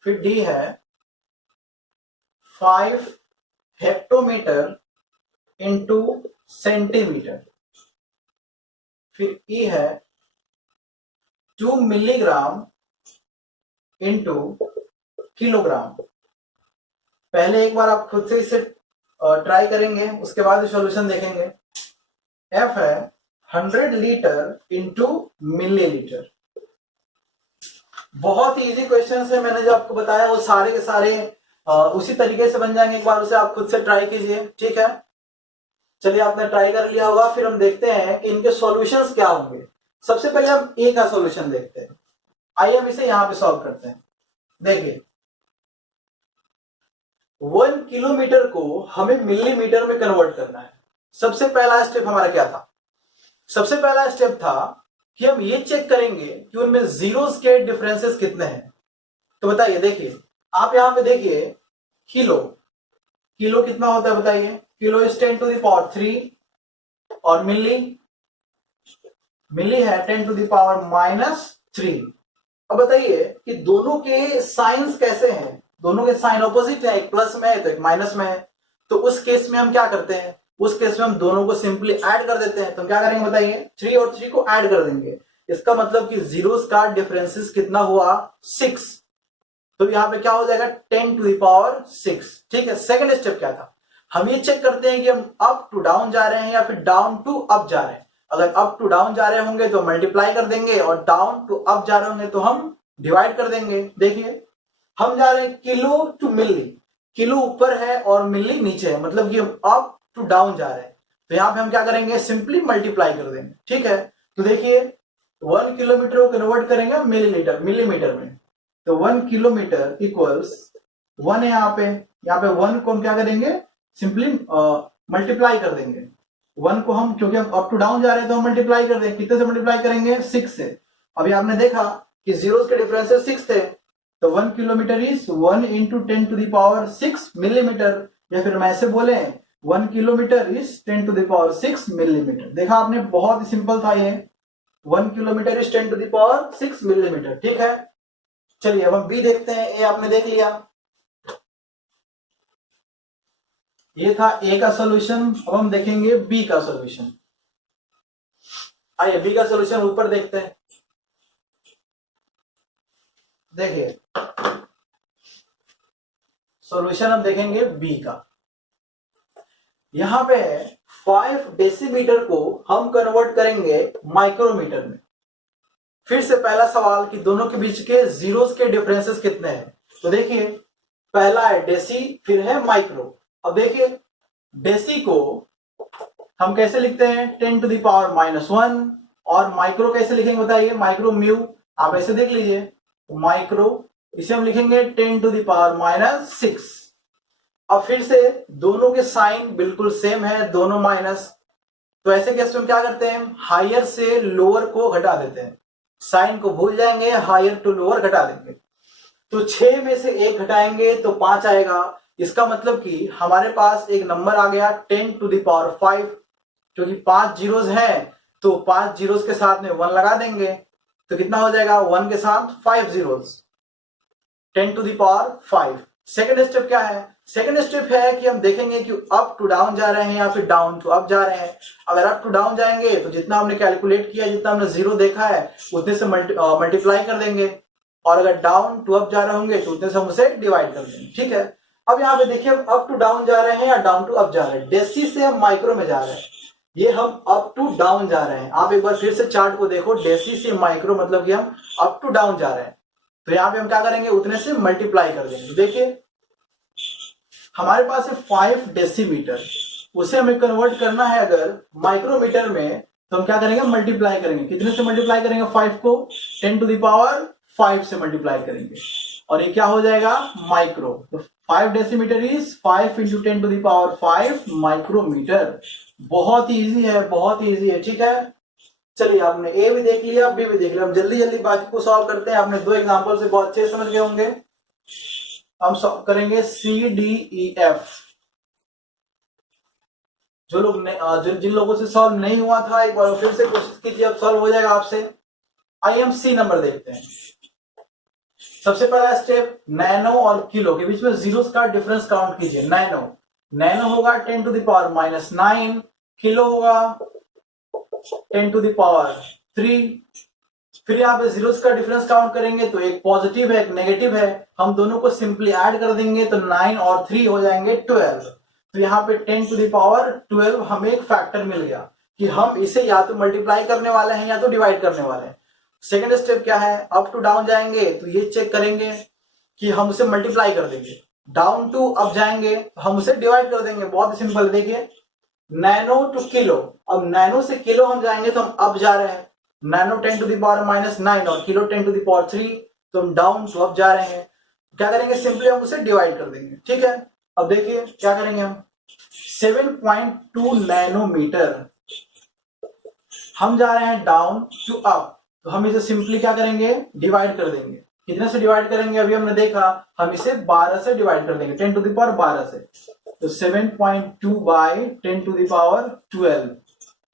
फिर डी है 5 हेक्टोमीटर इंटू सेंटीमीटर। फिर ई है 2 मिलीग्राम इंटू किलोग्राम। पहले एक बार आप खुद से इसे ट्राई करेंगे, उसके बाद सॉल्यूशन देखेंगे। एफ है 100 लीटर इंटू मिलीलीटर। बहुत ही इजी क्वेश्चन है, मैंने जो आपको बताया वो सारे के सारे उसी तरीके से बन जाएंगे। एक बार उसे आप खुद से ट्राई कीजिए, ठीक है। चलिए, आपने ट्राई कर लिया होगा, फिर हम देखते हैं कि इनके सॉल्यूशंस क्या होंगे। सबसे पहले हम ए का सॉल्यूशन देखते हैं। आइए हम इसे यहां पे सॉल्व करते हैं। देखिए, 1 किलोमीटर को हमें मिलीमीटर में कन्वर्ट करना है। सबसे पहला स्टेप हमारा क्या था? सबसे पहला स्टेप था कि हम ये चेक करेंगे कि उनमें जीरोस के डिफरेंसेस कितने हैं। तो बताइए, देखिए आप यहां पे देखिए, किलो, किलो कितना होता है बताइए? Kilo is 10 to the power 3 और मिली, मिली है 10 टू द पावर -3। अब बताइए कि दोनों के साइंस कैसे हैं? दोनों के साइन ऑपोजिट है, एक प्लस में है तो एक माइनस में है। तो उस केस में हम क्या करते हैं? उस केस में हम दोनों को सिंपली ऐड कर देते हैं। तो हम क्या करेंगे बताइए? 3 और 3 को ऐड कर देंगे। इसका मतलब कि जीरोस का डिफरेंसेस कितना हुआ? 6। तो यहां पे क्या हो जाएगा? 10 टू द पावर 6। ठीक है। सेकंड स्टेप क्या था? हम ये चेक करते हैं कि हम अप टू डाउन जा रहे हैं या फिर डाउन टू अप जा रहे हैं। अगर अप टू डाउन जा रहे होंगे तो मल्टीप्लाई कर देंगे और डाउन टू अप जा रहे होंगे तो हम डिवाइड कर देंगे। देखिए, हम जा रहे हैं किलो टू मिली, किलो ऊपर है और मिली नीचे है, मतलब कि हम अप टू डाउन जा रहे हैं। तो यहां पे हम क्या करेंगे? सिंपली मल्टीप्लाई कर देंगे। ठीक है। तो देखिए, 1 किलोमीटर को कन्वर्ट करेंगे मिलीलीटर, मिलीमीटर में। तो 1 किलोमीटर इक्वल्स 1 है यहाँ पे 1 को हम क्या करेंगे? सिंपली मल्टीप्लाई कर देंगे। 1 को हम, क्योंकि हम अप टू डाउन जा रहे हैं तो हम मल्टीप्लाई कर देंगे। कितने से मल्टीप्लाई करेंगे? 6 से। अभी आपने देखा कि जीरोस के डिफरेंसेस 6 थे, तो 1 kilometre is 1 into 10 to the power 6 millimetre, या फिर हम ऐसे बोले 1 kilometre is 10 to the power 6 millimetre. देखा आपने, बहुत ही सिंपल था ये। 1 kilometre is 10 to the power 6 millimetre. ठीक है। चलिए, अब हम बी देखते हैं। ए आपने देख लिया, ये था ए का सॉल्यूशन। अब हम देखेंगे बी का सॉल्यूशन। आइए बी का सॉल्यूशन ऊपर देखते हैं। देखिए, सॉल्यूशन हम देखेंगे बी का। यहां पे 5 डेसीमीटर को हम कन्वर्ट करेंगे माइक्रोमीटर में। फिर से पहला सवाल कि दोनों के बीच के जीरोस के डिफरेंसेस कितने हैं। तो देखिए, पहला है डेसी, फिर है माइक्रो। अब देखिए, डेसी को हम कैसे लिखते हैं? 10 टू द पावर -1। और माइक्रो कैसे लिखेंगे बताइए? Micro mu. आप ऐसे देख लीजिए, माइक्रो इसे हम लिखेंगे 10 टू द पावर -6। अब फिर से दोनों के साइन बिल्कुल सेम है, दोनों माइनस। तो ऐसे केस में क्या करते हैं? हायर से लोअर को घटा देते हैं। साइन को भूल जाएंगे, हायर टू लोअर घटा देंगे। तो 6 में से 1 घटाएंगे तो 5 आएगा। इसका मतलब कि हमारे पास एक नंबर आ गया 10 टू द पावर 5। क्योंकि 5 जीरोस हैं तो 5 जीरोस के साथ में 1 लगा देंगे, तो कितना हो जाएगा? 1 के साथ 5 zeros, 10 to the power 5। Second step क्या है? सेकेंड स्टेप है कि हम देखेंगे कि अप टू डाउन जा रहे हैं या फिर डाउन टू अप जा रहे हैं। अगर अप टू डाउन जाएंगे तो जितना हमने कैलकुलेट किया, जितना हमने जीरो देखा है, उतने से मल्टीप्लाई कर देंगे। और अगर डाउन टू अप जा रहे होंगे तो उतने से हम उसे डिवाइड कर देंगे। ठीक है। अब यहाँ पे देखिए हम अप टू डाउन जा रहे हैं या डाउन टू अप जा रहे हैं। डेसी से हम माइक्रो में जा रहे हैं, ये हम अप टू डाउन जा रहे हैं। आप एक बार फिर से चार्ट को देखो, डेसी से माइक्रो मतलब कि हम अप टू डाउन जा रहे हैं। तो यहाँ पे हम क्या करेंगे, उतने से मल्टीप्लाई कर देंगे। देखिए हमारे पास है 5 डेसीमीटर, उसे हमें कन्वर्ट करना है अगर माइक्रोमीटर में, तो हम क्या करेंगे, मल्टीप्लाई करेंगे। कितने से मल्टीप्लाई करेंगे, 5 को 10 टू द पावर 5 से मल्टीप्लाई करेंगे और ये क्या हो जाएगा, माइक्रो। तो 5 decimetre is 5 into 10 to the power 5 micrometre. बहुत ही इजी है, बहुत ही इजी है, ठीक है। चलिए आपने ए भी देख लिया, बी भी देख लिया, हम जल्दी जल्दी बाकी को सॉल्व करते हैं। आपने 2 एग्जांपल से बहुत अच्छे समझ गए होंगे। हम सॉल्व करेंगे सी डी ई एफ। जो लोग जिन लोगों से सॉल्व नहीं हुआ था, एक बार फिर से कोशिश कीजिए, अब सॉल्व हो जाएगा आपसे। आइए हम सी नंबर देखते हैं। सबसे पहला स्टेप, नैनो और किलो के बीच में जीरोस का डिफरेंस काउंट कीजिए। नैनो होगा 10 टू द पावर -9, किलो होगा 10 टू द पावर 3। फिर यहाँ पे जीरोस का डिफरेंस काउंट करेंगे तो एक पॉजिटिव है एक नेगेटिव है, हम दोनों को सिंपली ऐड कर देंगे तो 9 और 3 हो जाएंगे 12। तो यहाँ पे 10 टू द पावर 12 हमें एक फैक्टर मिल गया कि हम इसे या तो मल्टीप्लाई करने वाले हैं या तो डिवाइड करने वाले हैं। सेकेंड स्टेप क्या है, अप टू डाउन जाएंगे तो ये चेक करेंगे कि हम उसे मल्टीप्लाई कर देंगे। डाउन टू अप जाएंगे तो हम उसे डिवाइड कर देंगे। बहुत सिंपल, देखिए नैनो टू किलो, अब नैनो से किलो हम जाएंगे तो हम अप जा रहे हैं, नैनो 10 टू द पावर -9 और किलो 10 टू द पावर 3, तो हम डाउन टू अप जा रहे हैं। क्या करेंगे, सिंपली हम उसे डिवाइड कर देंगे, ठीक है। अब देखिए क्या करेंगे हम, 7.2 नैनोमीटर, हम जा रहे हैं डाउन टू अप, तो हम इसे सिंपली क्या करेंगे, डिवाइड कर देंगे। कितने से डिवाइड करेंगे, अभी हमने देखा, हम इसे 12 से डिवाइड कर देंगे, 10 टू द पावर 12 से। तो 7.2 by 10 to the power 12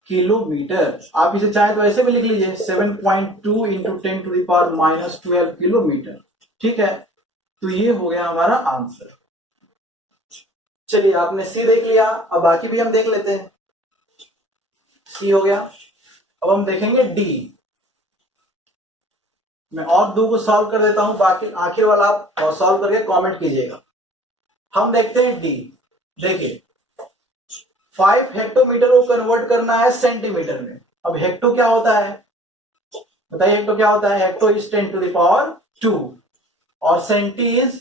kilometre. आप इसे चाहे तो ऐसे भी लिख लीजिए, 7.2 into 10 to the power -12 kilometre, ठीक है। तो ये हो गया हमारा आंसर। चलिए आपने सी देख लिया, अब बाकी भी हम देख लेते हैं। सी हो गया, अब हम देखेंगे डी। मैं और 2 को सॉल्व कर देता हूं, बाकी आखिर वाला आप सॉल्व करके कमेंट कीजिएगा। हम देखते हैं डी। देखिए 5 हेक्टोमीटर को कन्वर्ट करना है सेंटीमीटर में। अब हेक्टो क्या होता है, बताइए हेक्टो क्या होता है। Hecto is 10 to the power 2 और centi is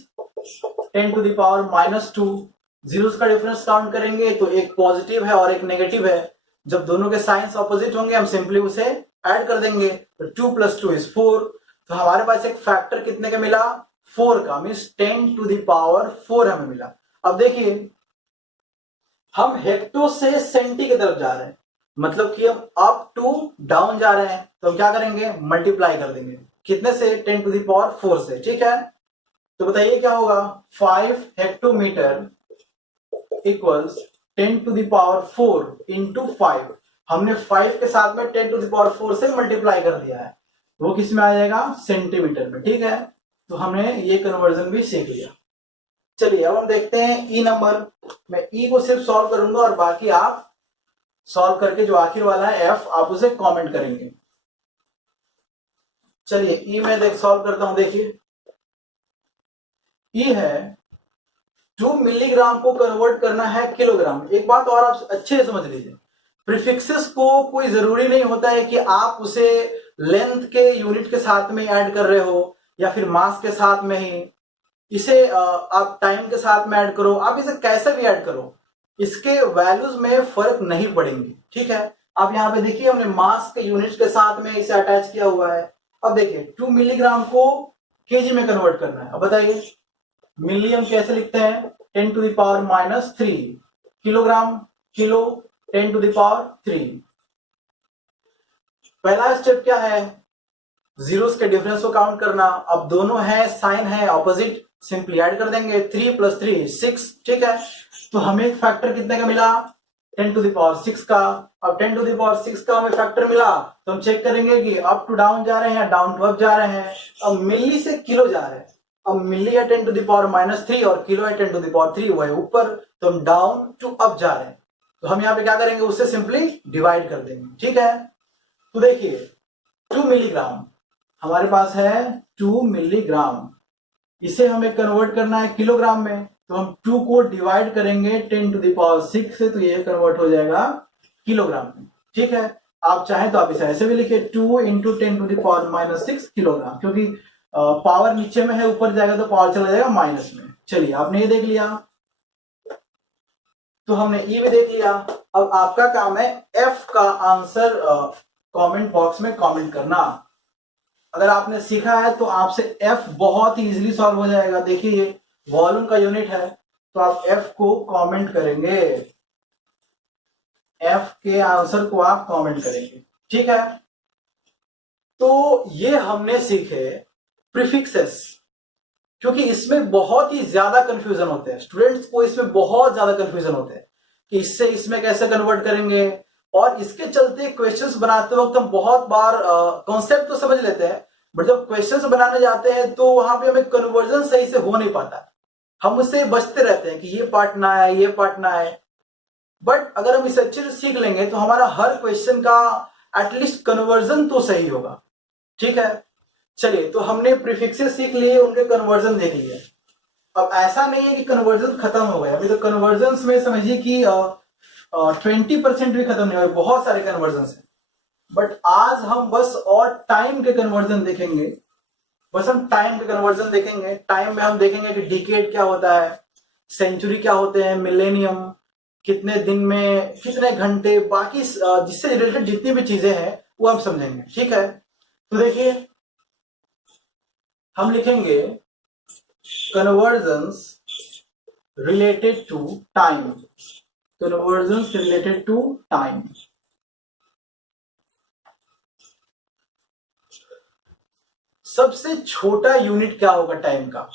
10 to the power -2। Zeros का डिफरेंस काउंट करेंगे तो एक पॉजिटिव है और एक नेगेटिव है। जब दोनों के साइंस ऑपोजिट होंगे हम सिंपली उसे ऐड कर देंगे, तो 2 + 2 = 4। तो हमारे पास एक फैक्टर कितने का मिला, 4 का, मीन्स 10 टू द पावर 4 हमें मिला। अब देखिए हम हेक्टो से सेंटी की तरफ जा रहे हैं, मतलब कि हम अप टू डाउन जा रहे हैं, तो हम क्या करेंगे, मल्टीप्लाई कर देंगे। कितने से, 10 टू द पावर 4 से, ठीक है। तो बताइए क्या होगा, 5 hectometre equals 10 to the power 4 into 5। हमने 5 के साथ में 10 टू द पावर 4 से मल्टीप्लाई कर दिया है, वो किस में आ जाएगा, सेंटीमीटर में, ठीक है। तो हमने ये कन्वर्जन भी सीख लिया। चलिए अब हम देखते हैं ई नंबर। मैं ई को सिर्फ सॉल्व करूंगा और बाकी आप सॉल्व करके जो आखिर वाला है एफ, आप उसे कमेंट करेंगे। चलिए ई में देख सॉल्व करता हूं। देखिए ई है 2 मिलीग्राम को कन्वर्ट करना है किलोग्राम। एक बात और आप अच्छे से समझ लीजिए, प्रीफिक्सेस को कोई जरूरी नहीं होता है कि आप उसे लेंथ के यूनिट के साथ में ऐड कर रहे हो या फिर मास के साथ में ही। इसे आप टाइम के साथ में ऐड करो, आप इसे कैसे भी ऐड करो, इसके वैल्यूज में फर्क नहीं पड़ेंगे, ठीक है। आप यहाँ पे देखिए हमने मास के यूनिट के साथ में इसे अटैच किया हुआ है। अब देखिए 2 मिलीग्राम को केजी में कन्वर्ट करना है। अब बताइए मिली हम कैसे लिखते हैं, 10 to the power -3, kilogram, kilo 10 to the power 3। पहला स्टेप क्या है, जीरोस के डिफरेंस को काउंट करना। अब दोनों है, साइन है ऑपोजिट, सिंपली ऐड कर देंगे, 3 + 3 = 6, ठीक है। तो हमें एक फैक्टर कितने का मिला, 10 टू द पावर 6 का। अब 10 टू द पावर 6 का हमें फैक्टर मिला तो हम चेक करेंगे कि अप टू डाउन जा रहे हैं या डाउन टू अप जा रहे हैं। अब मिली से किलो जा रहे हैं, अब मिली है 10 टू द पावर -3 और किलो है 10 टू द पावर 3, वो है ऊपर, तो हम डाउन टू अप जा रहे हैं। तो हम यहाँ पे क्या करेंगे, उससे सिंपली डिवाइड कर देंगे, ठीक है। तो देखिए 2 मिलीग्राम हमारे पास है, 2 मिलीग्राम, इसे हमें कन्वर्ट करना है किलोग्राम में। तो हम 2 को डिवाइड करेंगे 10⁶ से, तो ये कन्वर्ट हो जाएगा किलोग्राम में। ठीक है, आप चाहें तो आप इसे ऐसे भी लिखिए 2 इंटू 10⁻⁻6 किलोग्राम, क्योंकि पावर नीचे में है, ऊपर जाएगा तो पावर चला जाएगा माइनस में। चलिए, आपने ये देख लिया, तो हमने ई भी देख लिया। अब आपका काम है एफ का आंसर कमेंट बॉक्स में कमेंट करना। अगर आपने सीखा है तो आपसे एफ बहुत ही इजीली सॉल्व हो जाएगा। देखिए, ये वॉल्यूम का यूनिट है, तो आप एफ को कमेंट करेंगे, एफ के आंसर को आप कमेंट करेंगे। ठीक है, तो ये हमने सीखे प्रीफिक्सेस, क्योंकि इसमें बहुत ही ज्यादा कंफ्यूजन होते हैं, स्टूडेंट्स को इसमें बहुत ज्यादा कंफ्यूजन होते हैं कि इससे इसमें कैसे कन्वर्ट करेंगे। और इसके चलते क्वेश्चंस बनाते वक्त हम बहुत बार कॉन्सेप्ट तो समझ लेते हैं, बट जब क्वेश्चंस बनाने जाते हैं तो वहां पे हमें कन्वर्जन सही से हो नहीं पाता, हम उससे बचते रहते हैं कि ये पार्ट ना आए, ये पार्ट ना आए। बट अगर हम इसे अच्छे से सीख लेंगे तो हमारा हर क्वेश्चन का एटलीस्ट कन्वर्जन तो सही होगा। ठीक है, चलिए, तो हमने प्रीफिक्सेस सीख लिए, उनके कन्वर्जन देख लिए। अब ऐसा नहीं है कि कन्वर्जन खत्म हो गए, अभी तो कन्वर्जन में समझिए कि 20% भी खत्म नहीं हुए, बहुत सारे कन्वर्जन हैं। बट आज हम बस और टाइम के कन्वर्जन देखेंगे, बस हम टाइम के कन्वर्जन देखेंगे। टाइम में हम देखेंगे कि डिकेड क्या होता है, सेंचुरी क्या होते हैं, मिलेनियम कितने दिन में, कितने घंटे, बाकी जिससे रिलेटेड जितनी भी चीजें हैं वो हम समझेंगे। ठीक है, तो देखिए, हम लिखेंगे conversions related to time, conversions related to time. सबसे छोटा यूनिट क्या होगा टाइम का,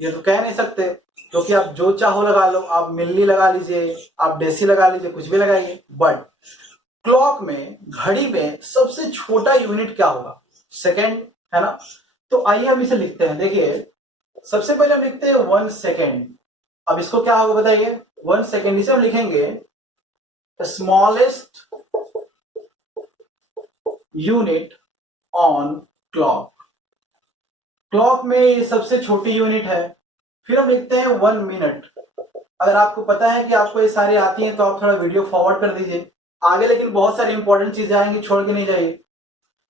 ये तो कह नहीं सकते, क्योंकि आप जो चाहो लगा लो, आप मिली लगा लीजिए, आप डेसी लगा लीजिए, कुछ भी लगाइए। बट क्लॉक में, घड़ी में सबसे छोटा यूनिट क्या होगा, सेकेंड, है ना। तो आइए हम इसे लिखते हैं। देखिए, सबसे पहले हम लिखते हैं 1 सेकेंड। अब इसको क्या होगा बताइए, 1 सेकेंड, इसे हम लिखेंगे smallest unit on clock. Clock में ये सबसे छोटी यूनिट है। फिर हम लिखते हैं 1 मिनट। अगर आपको पता है कि आपको ये सारी आती हैं तो आप थोड़ा वीडियो फॉरवर्ड कर दीजिए आगे, लेकिन बहुत सारी इंपॉर्टेंट चीजें आएंगी, छोड़ के नहीं जाइए।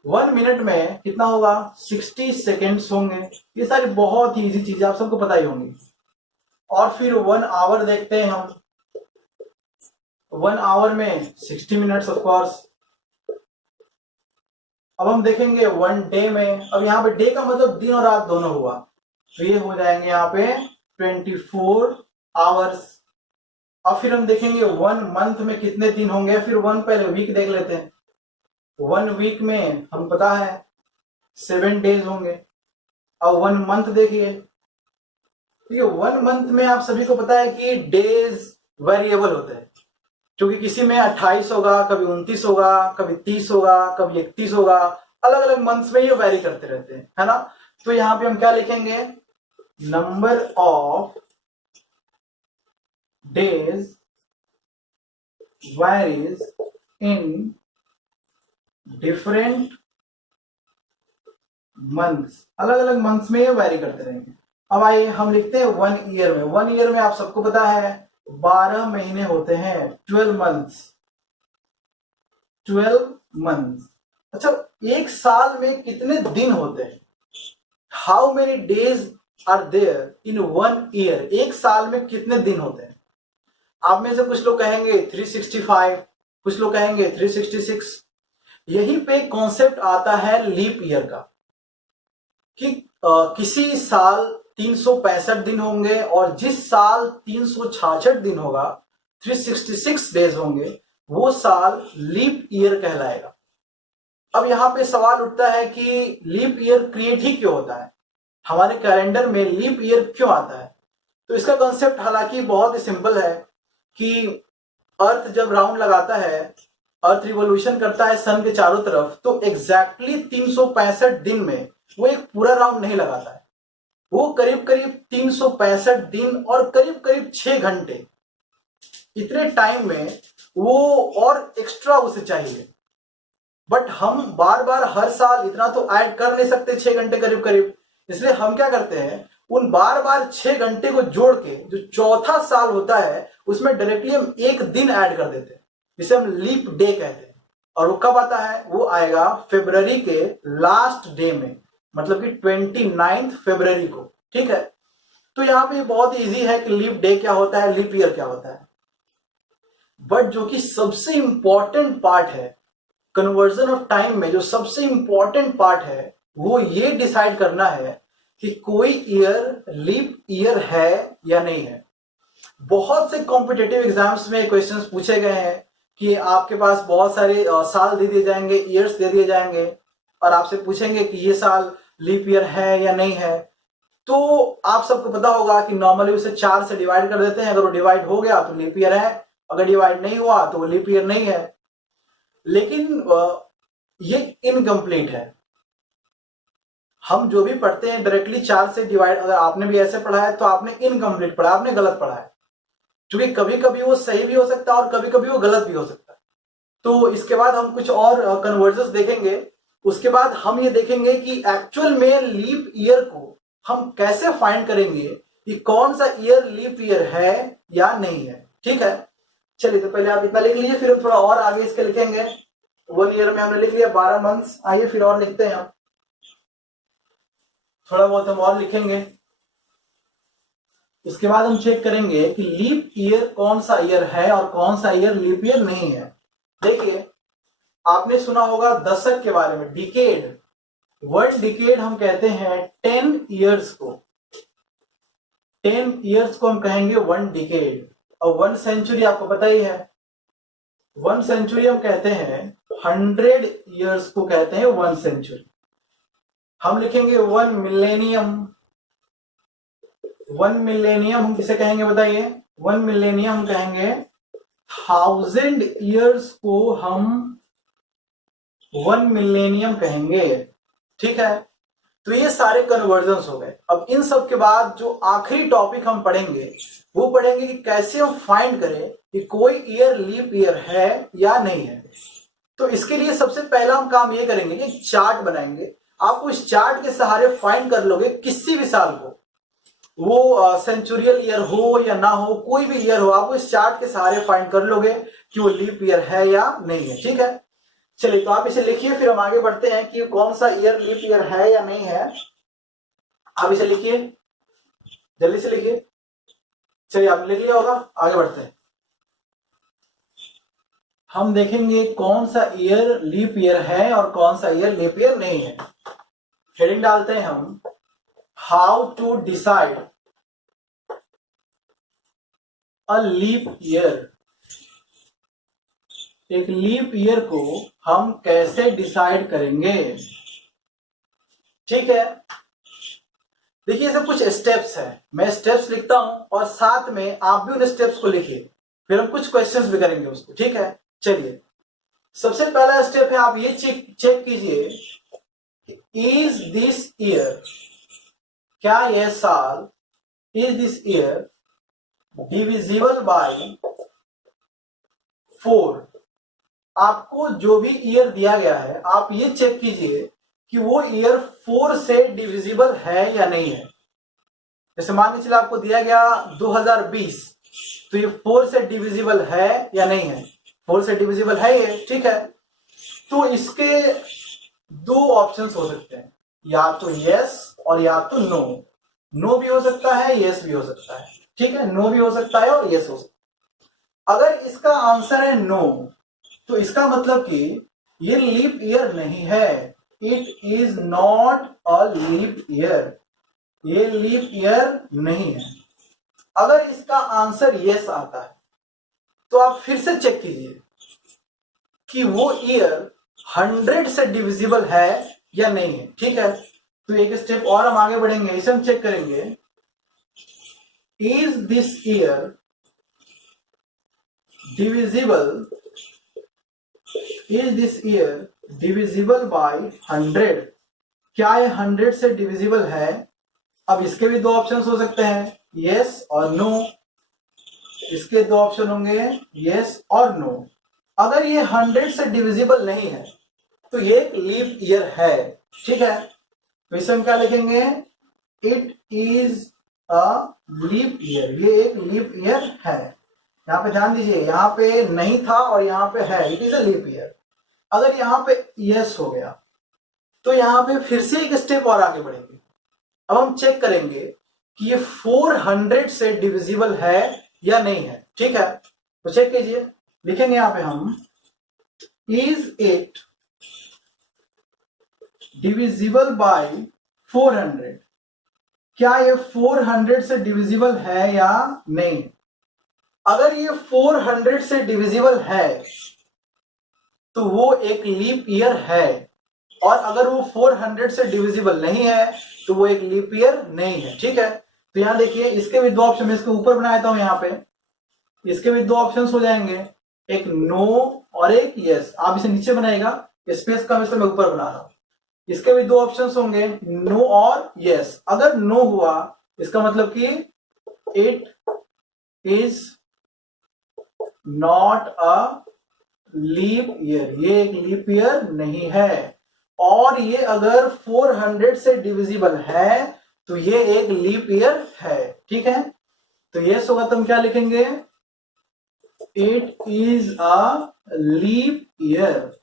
1 मिनट में कितना होगा, 60 सेकेंड्स होंगे। ये सारी बहुत ही इजी चीजें आप सबको पता ही होंगी। और फिर 1 आवर देखते हैं हम, 1 आवर में 60 मिनट्स ऑफ कोर्स। अब हम देखेंगे 1 डे में। अब यहाँ पे डे का मतलब दिन और रात दोनों हुआ, तो ये हो जाएंगे यहाँ पे 24 आवर्स। अब फिर हम देखेंगे 1 मंथ में कितने दिन होंगे। फिर 1 पहले वीक देख लेते हैं। 1 वीक में हम पता है 7 डेज होंगे। अब 1 मंथ देखिए, तो ये 1 मंथ में आप सभी को पता है कि डेज वेरिएबल होते हैं, क्योंकि किसी में 28 होगा, कभी 29 होगा, कभी 30 होगा, कभी 31 होगा, अलग अलग मंथ्स में ये वेरी करते रहते हैं, है ना। तो यहां पे हम क्या लिखेंगे, number of days varies in different months, अलग अलग मंथ्स में ये वेरी करते रहेंगे। अब आइए हम लिखते हैं 1 ईयर में। 1 ईयर में आप सबको पता है 12 महीने होते हैं, 12 मंथ्स, 12 मंथ्स। अच्छा, एक साल में कितने दिन होते हैं, how many days are there in 1 year, एक साल में कितने दिन होते हैं। आप में से कुछ लोग कहेंगे 365, कुछ लोग कहेंगे 366। यहीं पे कॉन्सेप्ट आता है लीप ईयर का, कि किसी साल 365 दिन होंगे और जिस साल 366 दिन होगा, 366 डेज होंगे, वो साल लीप ईयर कहलाएगा। अब यहां पे सवाल उठता है कि लीप ईयर क्रिएट ही क्यों होता है, हमारे कैलेंडर में लीप ईयर क्यों आता है। तो इसका कॉन्सेप्ट हालांकि बहुत ही सिंपल है कि अर्थ जब राउंड लगाता है, अर्थ रिवॉल्यूशन करता है सन के चारों तरफ, तो एग्जैक्टली 365 दिन में वो एक पूरा राउंड नहीं लगाता है, वो करीब करीब 365 दिन और करीब करीब 6 घंटे, इतने टाइम में वो और एक्स्ट्रा उसे चाहिए। बट हम बार बार हर साल इतना तो ऐड कर नहीं सकते 6 घंटे करीब करीब, इसलिए हम क्या करते हैं, उन बार बार 6 घंटे को जोड़ के जो चौथा साल होता है उसमें डायरेक्टली हम एक दिन ऐड कर देते हैं, जिसे हम लीप डे कहते हैं। और वो कब आता है? वो आएगा फरवरी के लास्ट डे में, मतलब कि 29 फरवरी को। ठीक है, तो यहां पे बहुत इजी है कि लीप डे क्या होता है, लीप ईयर क्या होता है। बट जो कि सबसे इंपॉर्टेंट पार्ट है कन्वर्जन ऑफ टाइम में, जो सबसे इंपॉर्टेंट पार्ट है वो ये डिसाइड करना है कि कोई ईयर लीप ईयर है या नहीं है। बहुत से कॉम्पिटेटिव एग्जाम्स में क्वेश्चंस पूछे गए हैं कि आपके पास बहुत सारे साल दे दिए जाएंगे, ईयर्स दे दिए जाएंगे, और आपसे पूछेंगे कि ये साल लीप ईयर है या नहीं है। तो आप सबको पता होगा कि नॉर्मली उसे 4 से डिवाइड कर देते हैं। अगर वो डिवाइड हो गया तो लीप ईयर है, अगर डिवाइड नहीं हुआ तो वो लीप ईयर नहीं है। लेकिन ये इनकम्प्लीट है। हम जो भी पढ़ते हैं डायरेक्टली 4 से डिवाइड, अगर आपने भी ऐसे पढ़ा है तो आपने इनकम्प्लीट पढ़ा, आपने गलत पढ़ा है, क्योंकि कभी कभी वो सही भी हो सकता है और कभी कभी वो गलत भी हो सकता है। तो इसके बाद हम कुछ और कन्वर्जन्स देखेंगे। उसके बाद हम ये देखेंगे कि एक्चुअल में लीप ईयर को हम कैसे फाइंड करेंगे कि कौन सा ईयर लीप ईयर है या नहीं है। ठीक है, चलिए तो पहले आप इतना लिख लीजिए, फिर हम थोड़ा और आगे इसके लिखेंगे। 1 ईयर में हमने लिख लिया 12 मंथ्स। आइए फिर और लिखते हैं, हम थोड़ा बहुत हम और लिखेंगे। उसके बाद हम चेक करेंगे कि लीप ईयर कौन सा ईयर है और कौन सा ईयर लीप ईयर नहीं है। देखिए, आपने सुना होगा दशक के बारे में, डिकेड। 1 डिकेड हम कहते हैं 10 ईयर्स को। 10 ईयर्स को हम कहेंगे 1 डिकेड। और 1 सेंचुरी आपको पता ही है, 1 सेंचुरी हम कहते हैं 100 ईयर्स को कहते हैं 1 सेंचुरी। हम लिखेंगे 1 मिलेनियम। 1 मिलेनियम हम किसे कहेंगे बताइए? 1 मिलेनियम हम कहेंगे 1000 ईयर्स को हम 1 मिलेनियम कहेंगे। ठीक है, तो ये सारे कन्वर्जन्स हो गए। अब इन सब के बाद जो आखिरी टॉपिक हम पढ़ेंगे वो पढ़ेंगे कि कैसे हम फाइंड करें कि कोई ईयर लीप ईयर है या नहीं है। तो इसके लिए सबसे पहला हम काम ये करेंगे कि एक चार्ट बनाएंगे। आप उस चार्ट के सहारे फाइंड कर लोगे किसी भी साल को, वो सेंचुरियल ईयर हो या ना हो, कोई भी ईयर हो, आप इस चार्ट के सहारे फाइंड कर लोगे कि वो लीप ईयर है या नहीं है। ठीक है, चलिए तो आप इसे लिखिए, फिर हम आगे बढ़ते हैं कि कौन सा ईयर लीप ईयर है या नहीं है। आप इसे लिखिए, जल्दी से लिखिए। चलिए, आपने लिख लिया होगा, आगे बढ़ते हैं। हम देखेंगे कौन सा ईयर लीप ईयर है और कौन सा ईयर लीप ईयर नहीं है। हेडिंग डालते हैं हम, how to decide a leap year. एक लीप ईयर को हम कैसे डिसाइड करेंगे। ठीक है, देखिए सब कुछ स्टेप्स है। मैं स्टेप्स लिखता हूं और साथ में आप भी उन स्टेप्स को लिखिए, फिर हम कुछ क्वेश्चंस भी करेंगे उसको। ठीक है, चलिए सबसे पहला स्टेप है, आप ये चेक कीजिए, इज दिस ईयर, क्या यह साल, is this year divisible by 4। आपको जो भी ईयर दिया गया है आप ये चेक कीजिए कि वो ईयर 4 से डिविजिबल है या नहीं है। जैसे मान के चलिए आपको दिया गया 2020, तो ये 4 से डिविजिबल है या नहीं है? 4 से डिविजिबल है ये। ठीक है, तो इसके 2 ऑप्शंस हो सकते हैं, या तो यस और या तो नो। नो भी हो सकता है, यस भी हो सकता है। ठीक है, नो भी हो सकता है और यस हो सकता है। अगर इसका आंसर है नो, तो इसका मतलब कि ये लीप ईयर नहीं है। It is not a leap year, ये लीप ईयर नहीं है। अगर इसका आंसर यस आता है तो आप फिर से चेक कीजिए कि वो ईयर 100 से डिविजिबल है या नहीं है। ठीक है, तो एक स्टेप और हम आगे बढ़ेंगे, इसे हम चेक करेंगे, is this year divisible, is this year divisible by 100। क्या ये 100 से डिविजिबल है? अब इसके भी 2 ऑप्शंस हो सकते हैं, यस और नो। इसके 2 ऑप्शन होंगे, यस और नो। अगर ये 100 से डिविजिबल नहीं है तो ये एक लीप ईयर है। ठीक है, तो इसे हम क्या लिखेंगे, it is a leap year, ये एक लीप ईयर है। यहाँ पे ध्यान दीजिए, यहाँ पे नहीं था और यहाँ पे है, it is a leap year. अगर यहाँ पे यस हो गया तो यहाँ पे फिर से एक स्टेप और आगे बढ़ेंगे। अब हम चेक करेंगे कि ये 400 से डिविजिबल है या नहीं है। ठीक है, तो चेक कीजिए, लिखेंगे यहाँ पे हम इज इट डिविजिबल बाय 400, क्या ये 400 से डिविजिबल है या नहीं। अगर ये 400 से डिविजिबल है तो वो एक लीप ईयर है, और अगर वो 400 से डिविजिबल नहीं है तो वो एक लीप ईयर नहीं है। ठीक है, तो यहां देखिए, इसके भी दो ऑप्शन, मैं इसके ऊपर बना देता हूं, यहाँ पे इसके भी दो ऑप्शन हो जाएंगे, एक नो और एक यस। आप इसे नीचे बनाएगा, स्पेस का मैं ऊपर बना रहा हूं। इसके भी दो ऑप्शंस होंगे, नो और यस। अगर नो हुआ इसका मतलब कि it is not a leap year, ये एक लीप ईयर नहीं है। और ये अगर 400 से डिविजिबल है तो ये एक लीप ईयर है। ठीक है, तो यस होगा तो हम क्या लिखेंगे, it is a leap year.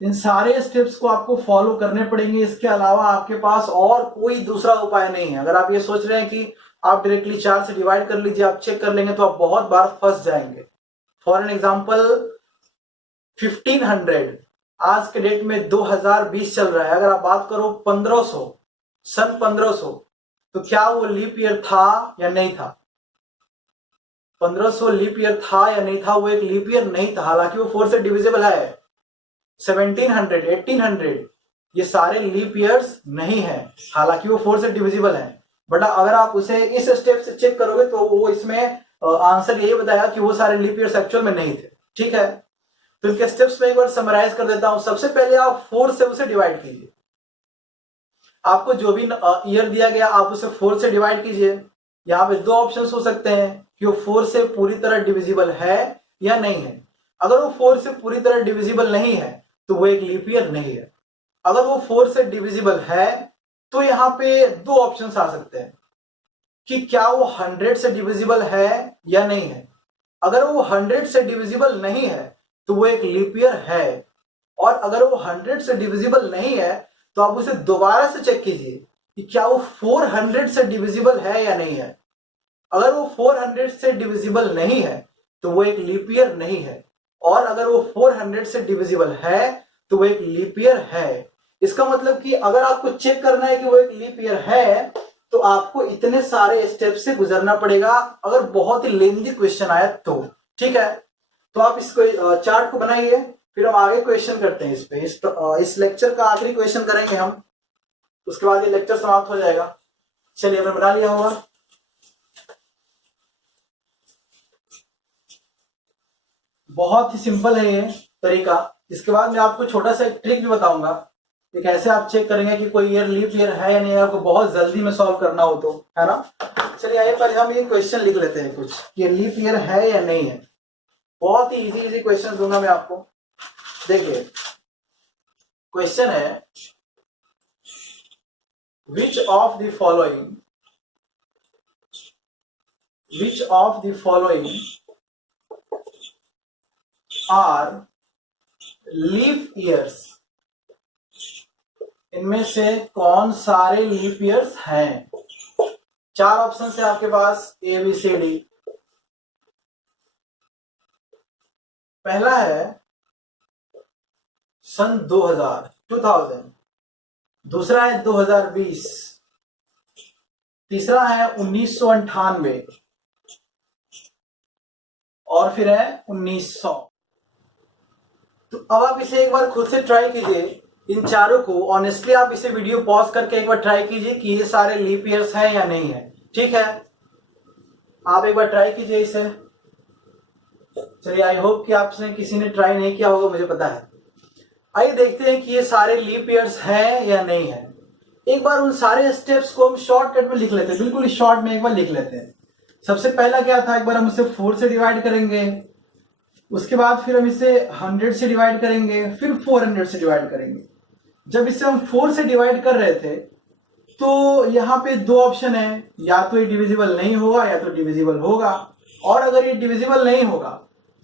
इन सारे स्टेप्स को आपको फॉलो करने पड़ेंगे, इसके अलावा आपके पास और कोई दूसरा उपाय नहीं है। अगर आप ये सोच रहे हैं कि आप डायरेक्टली 4 से डिवाइड कर लीजिए, आप चेक कर लेंगे, तो आप बहुत बार फंस जाएंगे। फॉर एन एग्जाम्पल 1500 आज के डेट में 2020 चल रहा है, अगर आप बात करो 1500 सन 1500, तो क्या वो लीप ईयर था या नहीं था। 1500 लीप ईयर था या नहीं था, वो एक लीप ईयर नहीं था, हालांकि वो 4 से डिविजिबल है। 1700 1800 ये सारे लीप ईयर्स नहीं है, हालांकि वो 4 से डिविजिबल है। बट अगर आप उसे इस स्टेप से चेक करोगे तो वो इसमें आंसर यही बताएगा कि वो सारे लीप ईयर्स एक्चुअल में नहीं थे। ठीक है, तो इनके स्टेप्स में एक बार समराइज कर देता हूं। सबसे पहले आप 4 से उसे डिवाइड कीजिए, आपको जो भी ईयर दिया गया आप उसे 4 से डिवाइड कीजिए। यहाँ पे दो ऑप्शन हो सकते हैं कि वो 4 से पूरी तरह डिविजिबल है या नहीं है। अगर वो 4 से पूरी तरह डिविजिबल नहीं है तो वो एक लीप ईयर नहीं है। अगर वो 4 से डिविजिबल है तो यहाँ पे दो ऑप्शंस आ सकते हैं कि क्या वो 100 से डिविजिबल है या नहीं है। अगर वो 100 से डिविजिबल नहीं है तो वो एक लीप ईयर है, और अगर वो 100 से डिविजिबल नहीं है तो आप उसे दोबारा से चेक कीजिए कि क्या वो 400 से डिविजिबल है या नहीं है। अगर वो 400 से डिविजिबल नहीं है तो वो एक लीप ईयर नहीं है, और अगर वो 400 से डिविजिबल है तो वो एक लीप ईयर है। इसका मतलब कि अगर आपको चेक करना है कि वो एक लीप ईयर है तो आपको इतने सारे स्टेप से गुजरना पड़ेगा, अगर बहुत ही लेंथी क्वेश्चन आया तो। ठीक है, तो आप इसको चार्ट को बनाइए, फिर हम आगे क्वेश्चन करते हैं। इस पे इस लेक्चर का आखिरी क्वेश्चन करेंगे हम, उसके बाद ये लेक्चर समाप्त हो जाएगा। चलिए, हमने बना लिया होगा। बहुत ही सिंपल है ये तरीका। इसके बाद मैं आपको छोटा सा एक ट्रिक भी बताऊंगा कि कैसे आप चेक करेंगे कि कोई ईयर लीप ईयर है या नहीं है, आपको बहुत जल्दी में सॉल्व करना हो तो, है ना। चलिए आइए पर हम ये क्वेश्चन लिख लेते हैं कुछ, ये लीप ईयर है या नहीं है। बहुत ही इजी क्वेश्चन दूंगा मैं आपको। देखिए क्वेश्चन है, which of the following are leap years, इनमें से कौन सारे लीप ईयर्स हैं। 4 ऑप्शन है आपके पास, ए बी सी डी। पहला है सन 2000, दूसरा है 2020, तीसरा है 1998, और फिर है 1900। तो अब आप इसे एक बार खुद से ट्राई कीजिए, इन चारों को ऑनेस्टली आप इसे वीडियो पॉज करके एक बार ट्राई कीजिए कि ये सारे लीप ईयर्स हैं या नहीं है। ठीक है, आप एक बार ट्राई कीजिए इसे। चलिए, आई होप कि आपने किसी ने ट्राई नहीं किया होगा, मुझे पता है। आइए देखते हैं कि ये सारे लीप ईयर्स हैं या नहीं है। एक बार उन सारे स्टेप्स को हम शॉर्टकट में लिख लेते हैं, बिल्कुल शॉर्ट में एक बार लिख लेते हैं। सबसे पहला क्या था, एक बार हम इसे 4 से डिवाइड करेंगे, उसके बाद फिर हम इसे 100 से डिवाइड करेंगे, फिर 400 से डिवाइड करेंगे। जब इसे हम 4 से डिवाइड कर रहे थे तो यहाँ पे दो ऑप्शन है, या तो ये डिविजिबल नहीं होगा या तो डिविजिबल होगा। और अगर ये डिविजिबल नहीं होगा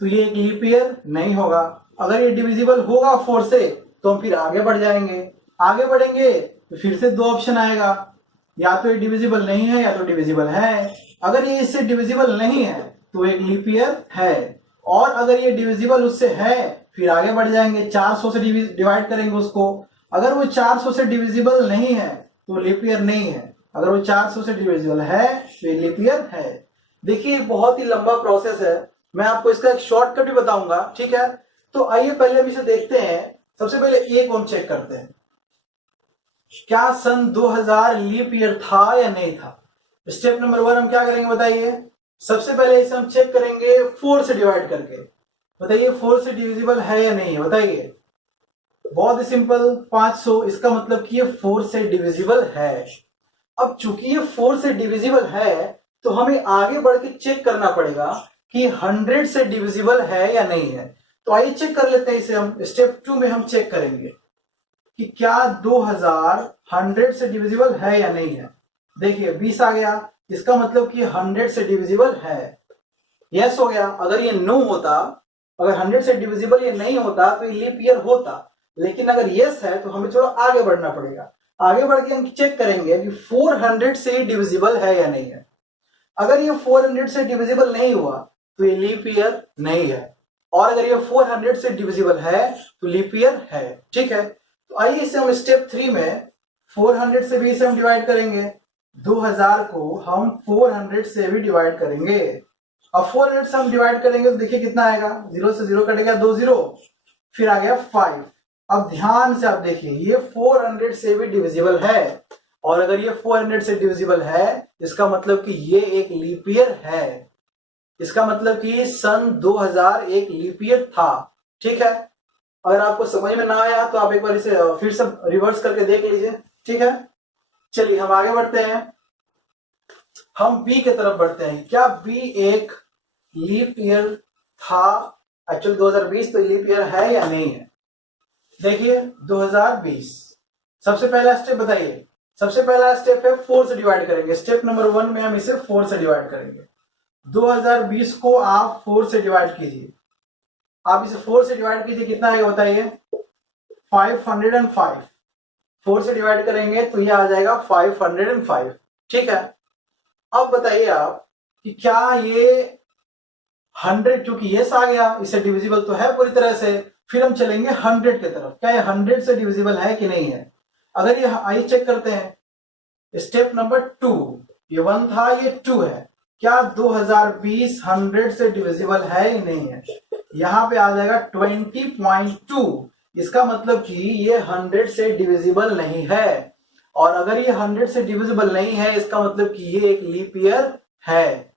तो ये एक लीप ईयर नहीं होगा। अगर ये डिविजिबल होगा 4 से तो हम फिर आगे बढ़ जाएंगे। आगे बढ़ेंगे तो फिर से दो ऑप्शन आएगा, या तो ये डिविजिबल नहीं है या तो डिविजिबल है। अगर ये इससे डिविजिबल नहीं है तो एक लीप ईयर है, और अगर ये डिविजिबल उससे है फिर आगे बढ़ जाएंगे, 400 से डिवाइड करेंगे उसको। अगर वो 400 से डिविजिबल नहीं है तो लीप ईयर नहीं है, अगर वो 400 से डिविजिबल है तो ये लीप ईयर है। देखिए बहुत ही लंबा प्रोसेस है, मैं आपको इसका एक शॉर्टकट भी बताऊंगा, ठीक है। तो आइए पहले हम इसे देखते हैं। सबसे पहले एक हम चेक करते हैं, क्या सन 2000 लीप ईयर था या नहीं था। स्टेप नंबर 1 हम क्या करेंगे बताइए। सबसे पहले इसे हम चेक करेंगे 4 से डिवाइड करके। बताइए 4 से डिविजिबल है या नहीं है, बताइए। बहुत ही सिंपल, 500, इसका मतलब कि ये 4 से डिविजिबल है। अब चूंकि ये 4 से डिविजिबल है तो हमें आगे बढ़ के चेक करना पड़ेगा कि 100 से डिविजिबल है या नहीं है। तो आइए चेक कर लेते हैं इसे। हम स्टेप 2 में हम चेक करेंगे कि क्या 2000 100 से डिविजिबल है या नहीं है। देखिए 20 आ गया, इसका मतलब कि 100 से डिविजिबल है। यस हो गया। अगर ये नो होता, अगर 100 से डिविजिबल ये नहीं होता तो ये लीप ईयर होता, लेकिन अगर यस है तो हमें थोड़ा आगे बढ़ना पड़ेगा। आगे बढ़ के हम चेक करेंगे कि 400 से डिविजिबल है या नहीं है। अगर ये 400 से डिविजिबल नहीं हुआ तो ये लीप ईयर नहीं है, और अगर ये 400 से डिविजिबल है तो लीप ईयर है, ठीक है। तो आइए इसे हम स्टेप 3 में 400 से भी इसे हम डिवाइड करेंगे। 2000 को हम 400 से भी डिवाइड करेंगे। अब 400 से हम डिवाइड करेंगे तो देखिए कितना आएगा, 0 से 0 कटेगा, 2 0, फिर आ गया 5। अब ध्यान से आप देखिए, ये 400 से भी डिविजिबल है, और अगर ये 400 से डिविजिबल है इसका मतलब कि ये एक लीप ईयर है। इसका मतलब कि सन 2000 एक लीप ईयर था, ठीक है। अगर आपको समझ में ना आया तो आप एक बार इसे फिर से रिवर्स करके देख लीजिए, ठीक है। चलिए हम आगे बढ़ते हैं, हम बी की तरफ बढ़ते हैं। क्या बी एक लीप ईयर था? एक्चुअली 2020 तो लीप ईयर है या नहीं है। देखिए 2020, सबसे पहला स्टेप बताइए। सबसे पहला स्टेप है 4 से डिवाइड करेंगे। स्टेप नंबर 1 में हम इसे 4 से डिवाइड करेंगे। 2020 को आप 4 से डिवाइड कीजिए। आप इसे 4 से डिवाइड कीजिए, कितना आएगा बताइए, 505। 4 से डिवाइड करेंगे तो ये आ जाएगा 505, ठीक है। अब बताइए आप कि क्या ये 100, क्योंकि यस आ गया, इसे डिविजिबल तो है पूरी तरह से। फिर हम चलेंगे 100 की तरफ, क्या ये 100 से डिविजिबल है कि नहीं है। अगर ये, आइए चेक करते हैं। स्टेप नंबर 2, ये 1 था, ये 2 है। क्या 2020 100 से डिविजिबल है या नहीं है। यहां पे आ जाएगा 20.2। इसका मतलब कि ये 100 से डिविजिबल नहीं है, और अगर ये 100 से डिविजिबल नहीं है इसका मतलब कि ये एक लीप ईयर है,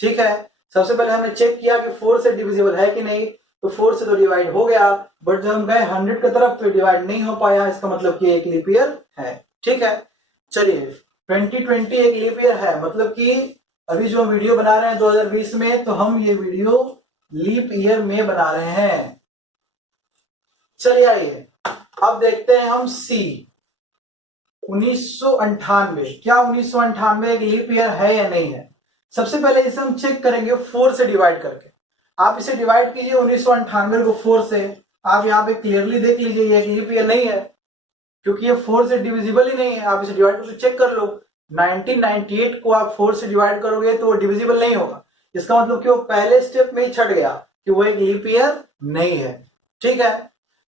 ठीक है। सबसे पहले हमने चेक किया कि 4 से डिविजिबल है कि नहीं, तो 4 से तो डिवाइड हो गया, बट जब हम गए 100 की तरफ तो डिवाइड नहीं हो पाया, इसका मतलब कि एक लीप ईयर है, ठीक है। चलिए 2020 एक लीप ईयर है, मतलब कि अभी जो वीडियो बना रहे हैं 2020 में, तो हम ये वीडियो लीप ईयर में बना रहे हैं। चलिए आइए अब देखते हैं हम सी 1998। क्या 1998 एक लीप ईयर है या नहीं है। सबसे पहले इसे हम चेक करेंगे 4 से डिवाइड करके। आप इसे डिवाइड कीजिए 1998 को 4 से। आप यहाँ पे क्लियरली देख लीजिए ये एक लीप ईयर नहीं है, क्योंकि ये 4 से डिविजिबल ही नहीं है। आप इसे डिवाइड करके चेक कर लो। 1998 को आप 4 से डिवाइड करोगे तो वो डिविजिबल नहीं होगा, इसका मतलब कि वो पहले स्टेप में ही छट गया कि वो एक लीप ईयर नहीं है, ठीक है।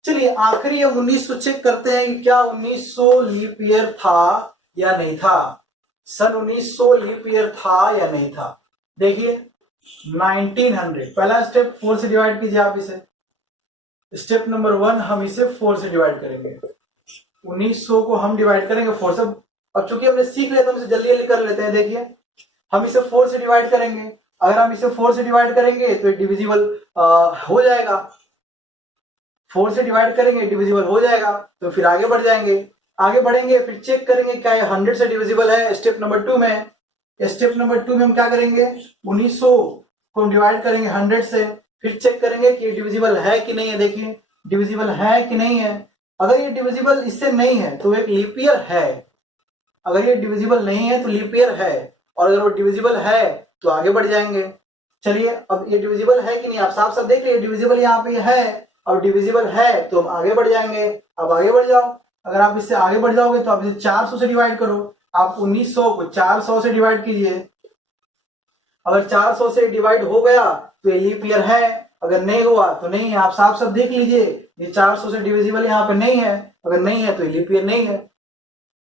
चलिए आखिरी हम 1900 चेक करते हैं कि क्या 1900 लीप ईयर था या नहीं था। सन 1900 लीप ईयर था या नहीं था। देखिए 1900, पहला स्टेप 4 से डिवाइड कीजिए आप इसे। स्टेप नंबर 1 हम इसे 4 से डिवाइड करेंगे। 1900 को हम डिवाइड करेंगे 4 से। अब चूंकि हमने सीख लिया तो हम इसे जल्दी जल्दी कर लेते हैं। देखिए हम इसे 4 से डिवाइड करेंगे। अगर हम इसे 4 से डिवाइड करेंगे तो डिविजिबल हो जाएगा। 4 से डिवाइड करेंगे डिविजिबल हो जाएगा, तो फिर आगे बढ़ जाएंगे। आगे बढ़ेंगे फिर चेक करेंगे क्या ये 100 से डिविजिबल है। स्टेप नंबर 2 में, स्टेप नंबर 2 में हम क्या करेंगे, 1900 को हम डिवाइड करेंगे 100 से, फिर चेक करेंगे कि डिविजिबल है कि नहीं है। देखिए डिविजिबल है कि नहीं है। अगर ये डिविजिबल इससे नहीं है तो एक लीप ईयर है। अगर ये डिविजिबल नहीं है तो लीप ईयर है, और अगर वो डिविजिबल है तो आगे बढ़ जाएंगे। चलिए अब ये डिविजिबल है कि नहीं, आप साफ साफ देख लीजिए, डिविजिबल यहाँ पे है और डिविजिबल है तो हम आगे बढ़ जाएंगे। अब आगे बढ़ जाओ, अगर आप इससे आगे बढ़ जाओगे तो आप इसे 400 से डिवाइड करो। आप 1900 को 400 से डिवाइड कीजिए। अगर 400 से डिवाइड हो गया तो ये लीप ईयर है, अगर नहीं हुआ तो नहीं है। आप साफ साफ देख लीजिए, ये 400 से डिविजिबल यहाँ पे नहीं है, अगर नहीं है तो ये लीप ईयर नहीं है।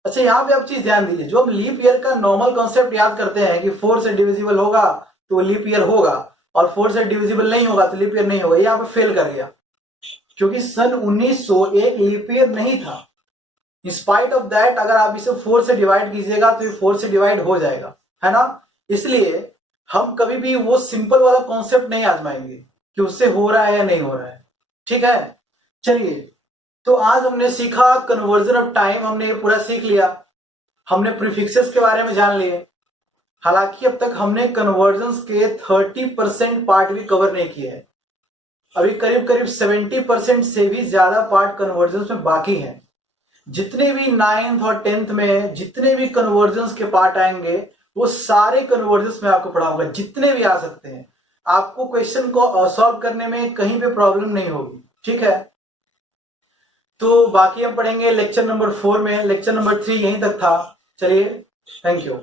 अच्छा यहाँ पे आप चीज ध्यान दीजिए, जो हम लीप ईयर का नॉर्मल कॉन्सेप्ट याद करते हैं कि 4 से डिविजिबल होगा तो लीप ईयर होगा, और 4 से डिविजिबल नहीं होगा तो लीप ईयर नहीं होगा, यहाँ पे फेल कर गया, क्योंकि सन 1900 एक लीप ईयर नहीं था। इन स्पाइट ऑफ दैट अगर आप इसे 4 से डिवाइड कीजिएगा तो ये 4 से डिवाइड हो जाएगा, है ना। इसलिए हम कभी भी वो सिंपल वाला कॉन्सेप्ट नहीं आजमाएंगे कि उससे हो रहा है या नहीं हो रहा है, ठीक है। चलिए तो आज हमने सीखा कन्वर्जन ऑफ टाइम, हमने ये पूरा सीख लिया। हमने प्रीफिक्सेस के बारे में जान लिए। हालांकि अब तक हमने कन्वर्जन्स के 30% पार्ट भी कवर नहीं किए हैं। अभी करीब करीब 70% से भी ज्यादा पार्ट कन्वर्जन्स में बाकी हैं। जितने भी 9th और 10th में जितने भी कन्वर्जन्स के पार्ट आएंगे वो सारे कन्वर्जन्स में आपको पढ़ाऊंगा, जितने भी आ सकते हैं। आपको क्वेश्चन को सॉल्व करने में कहीं पे प्रॉब्लम नहीं होगी, ठीक है। तो बाकी हम पढ़ेंगे लेक्चर नंबर 4 में। लेक्चर नंबर 3 यहीं तक था। चलिए, थैंक यू।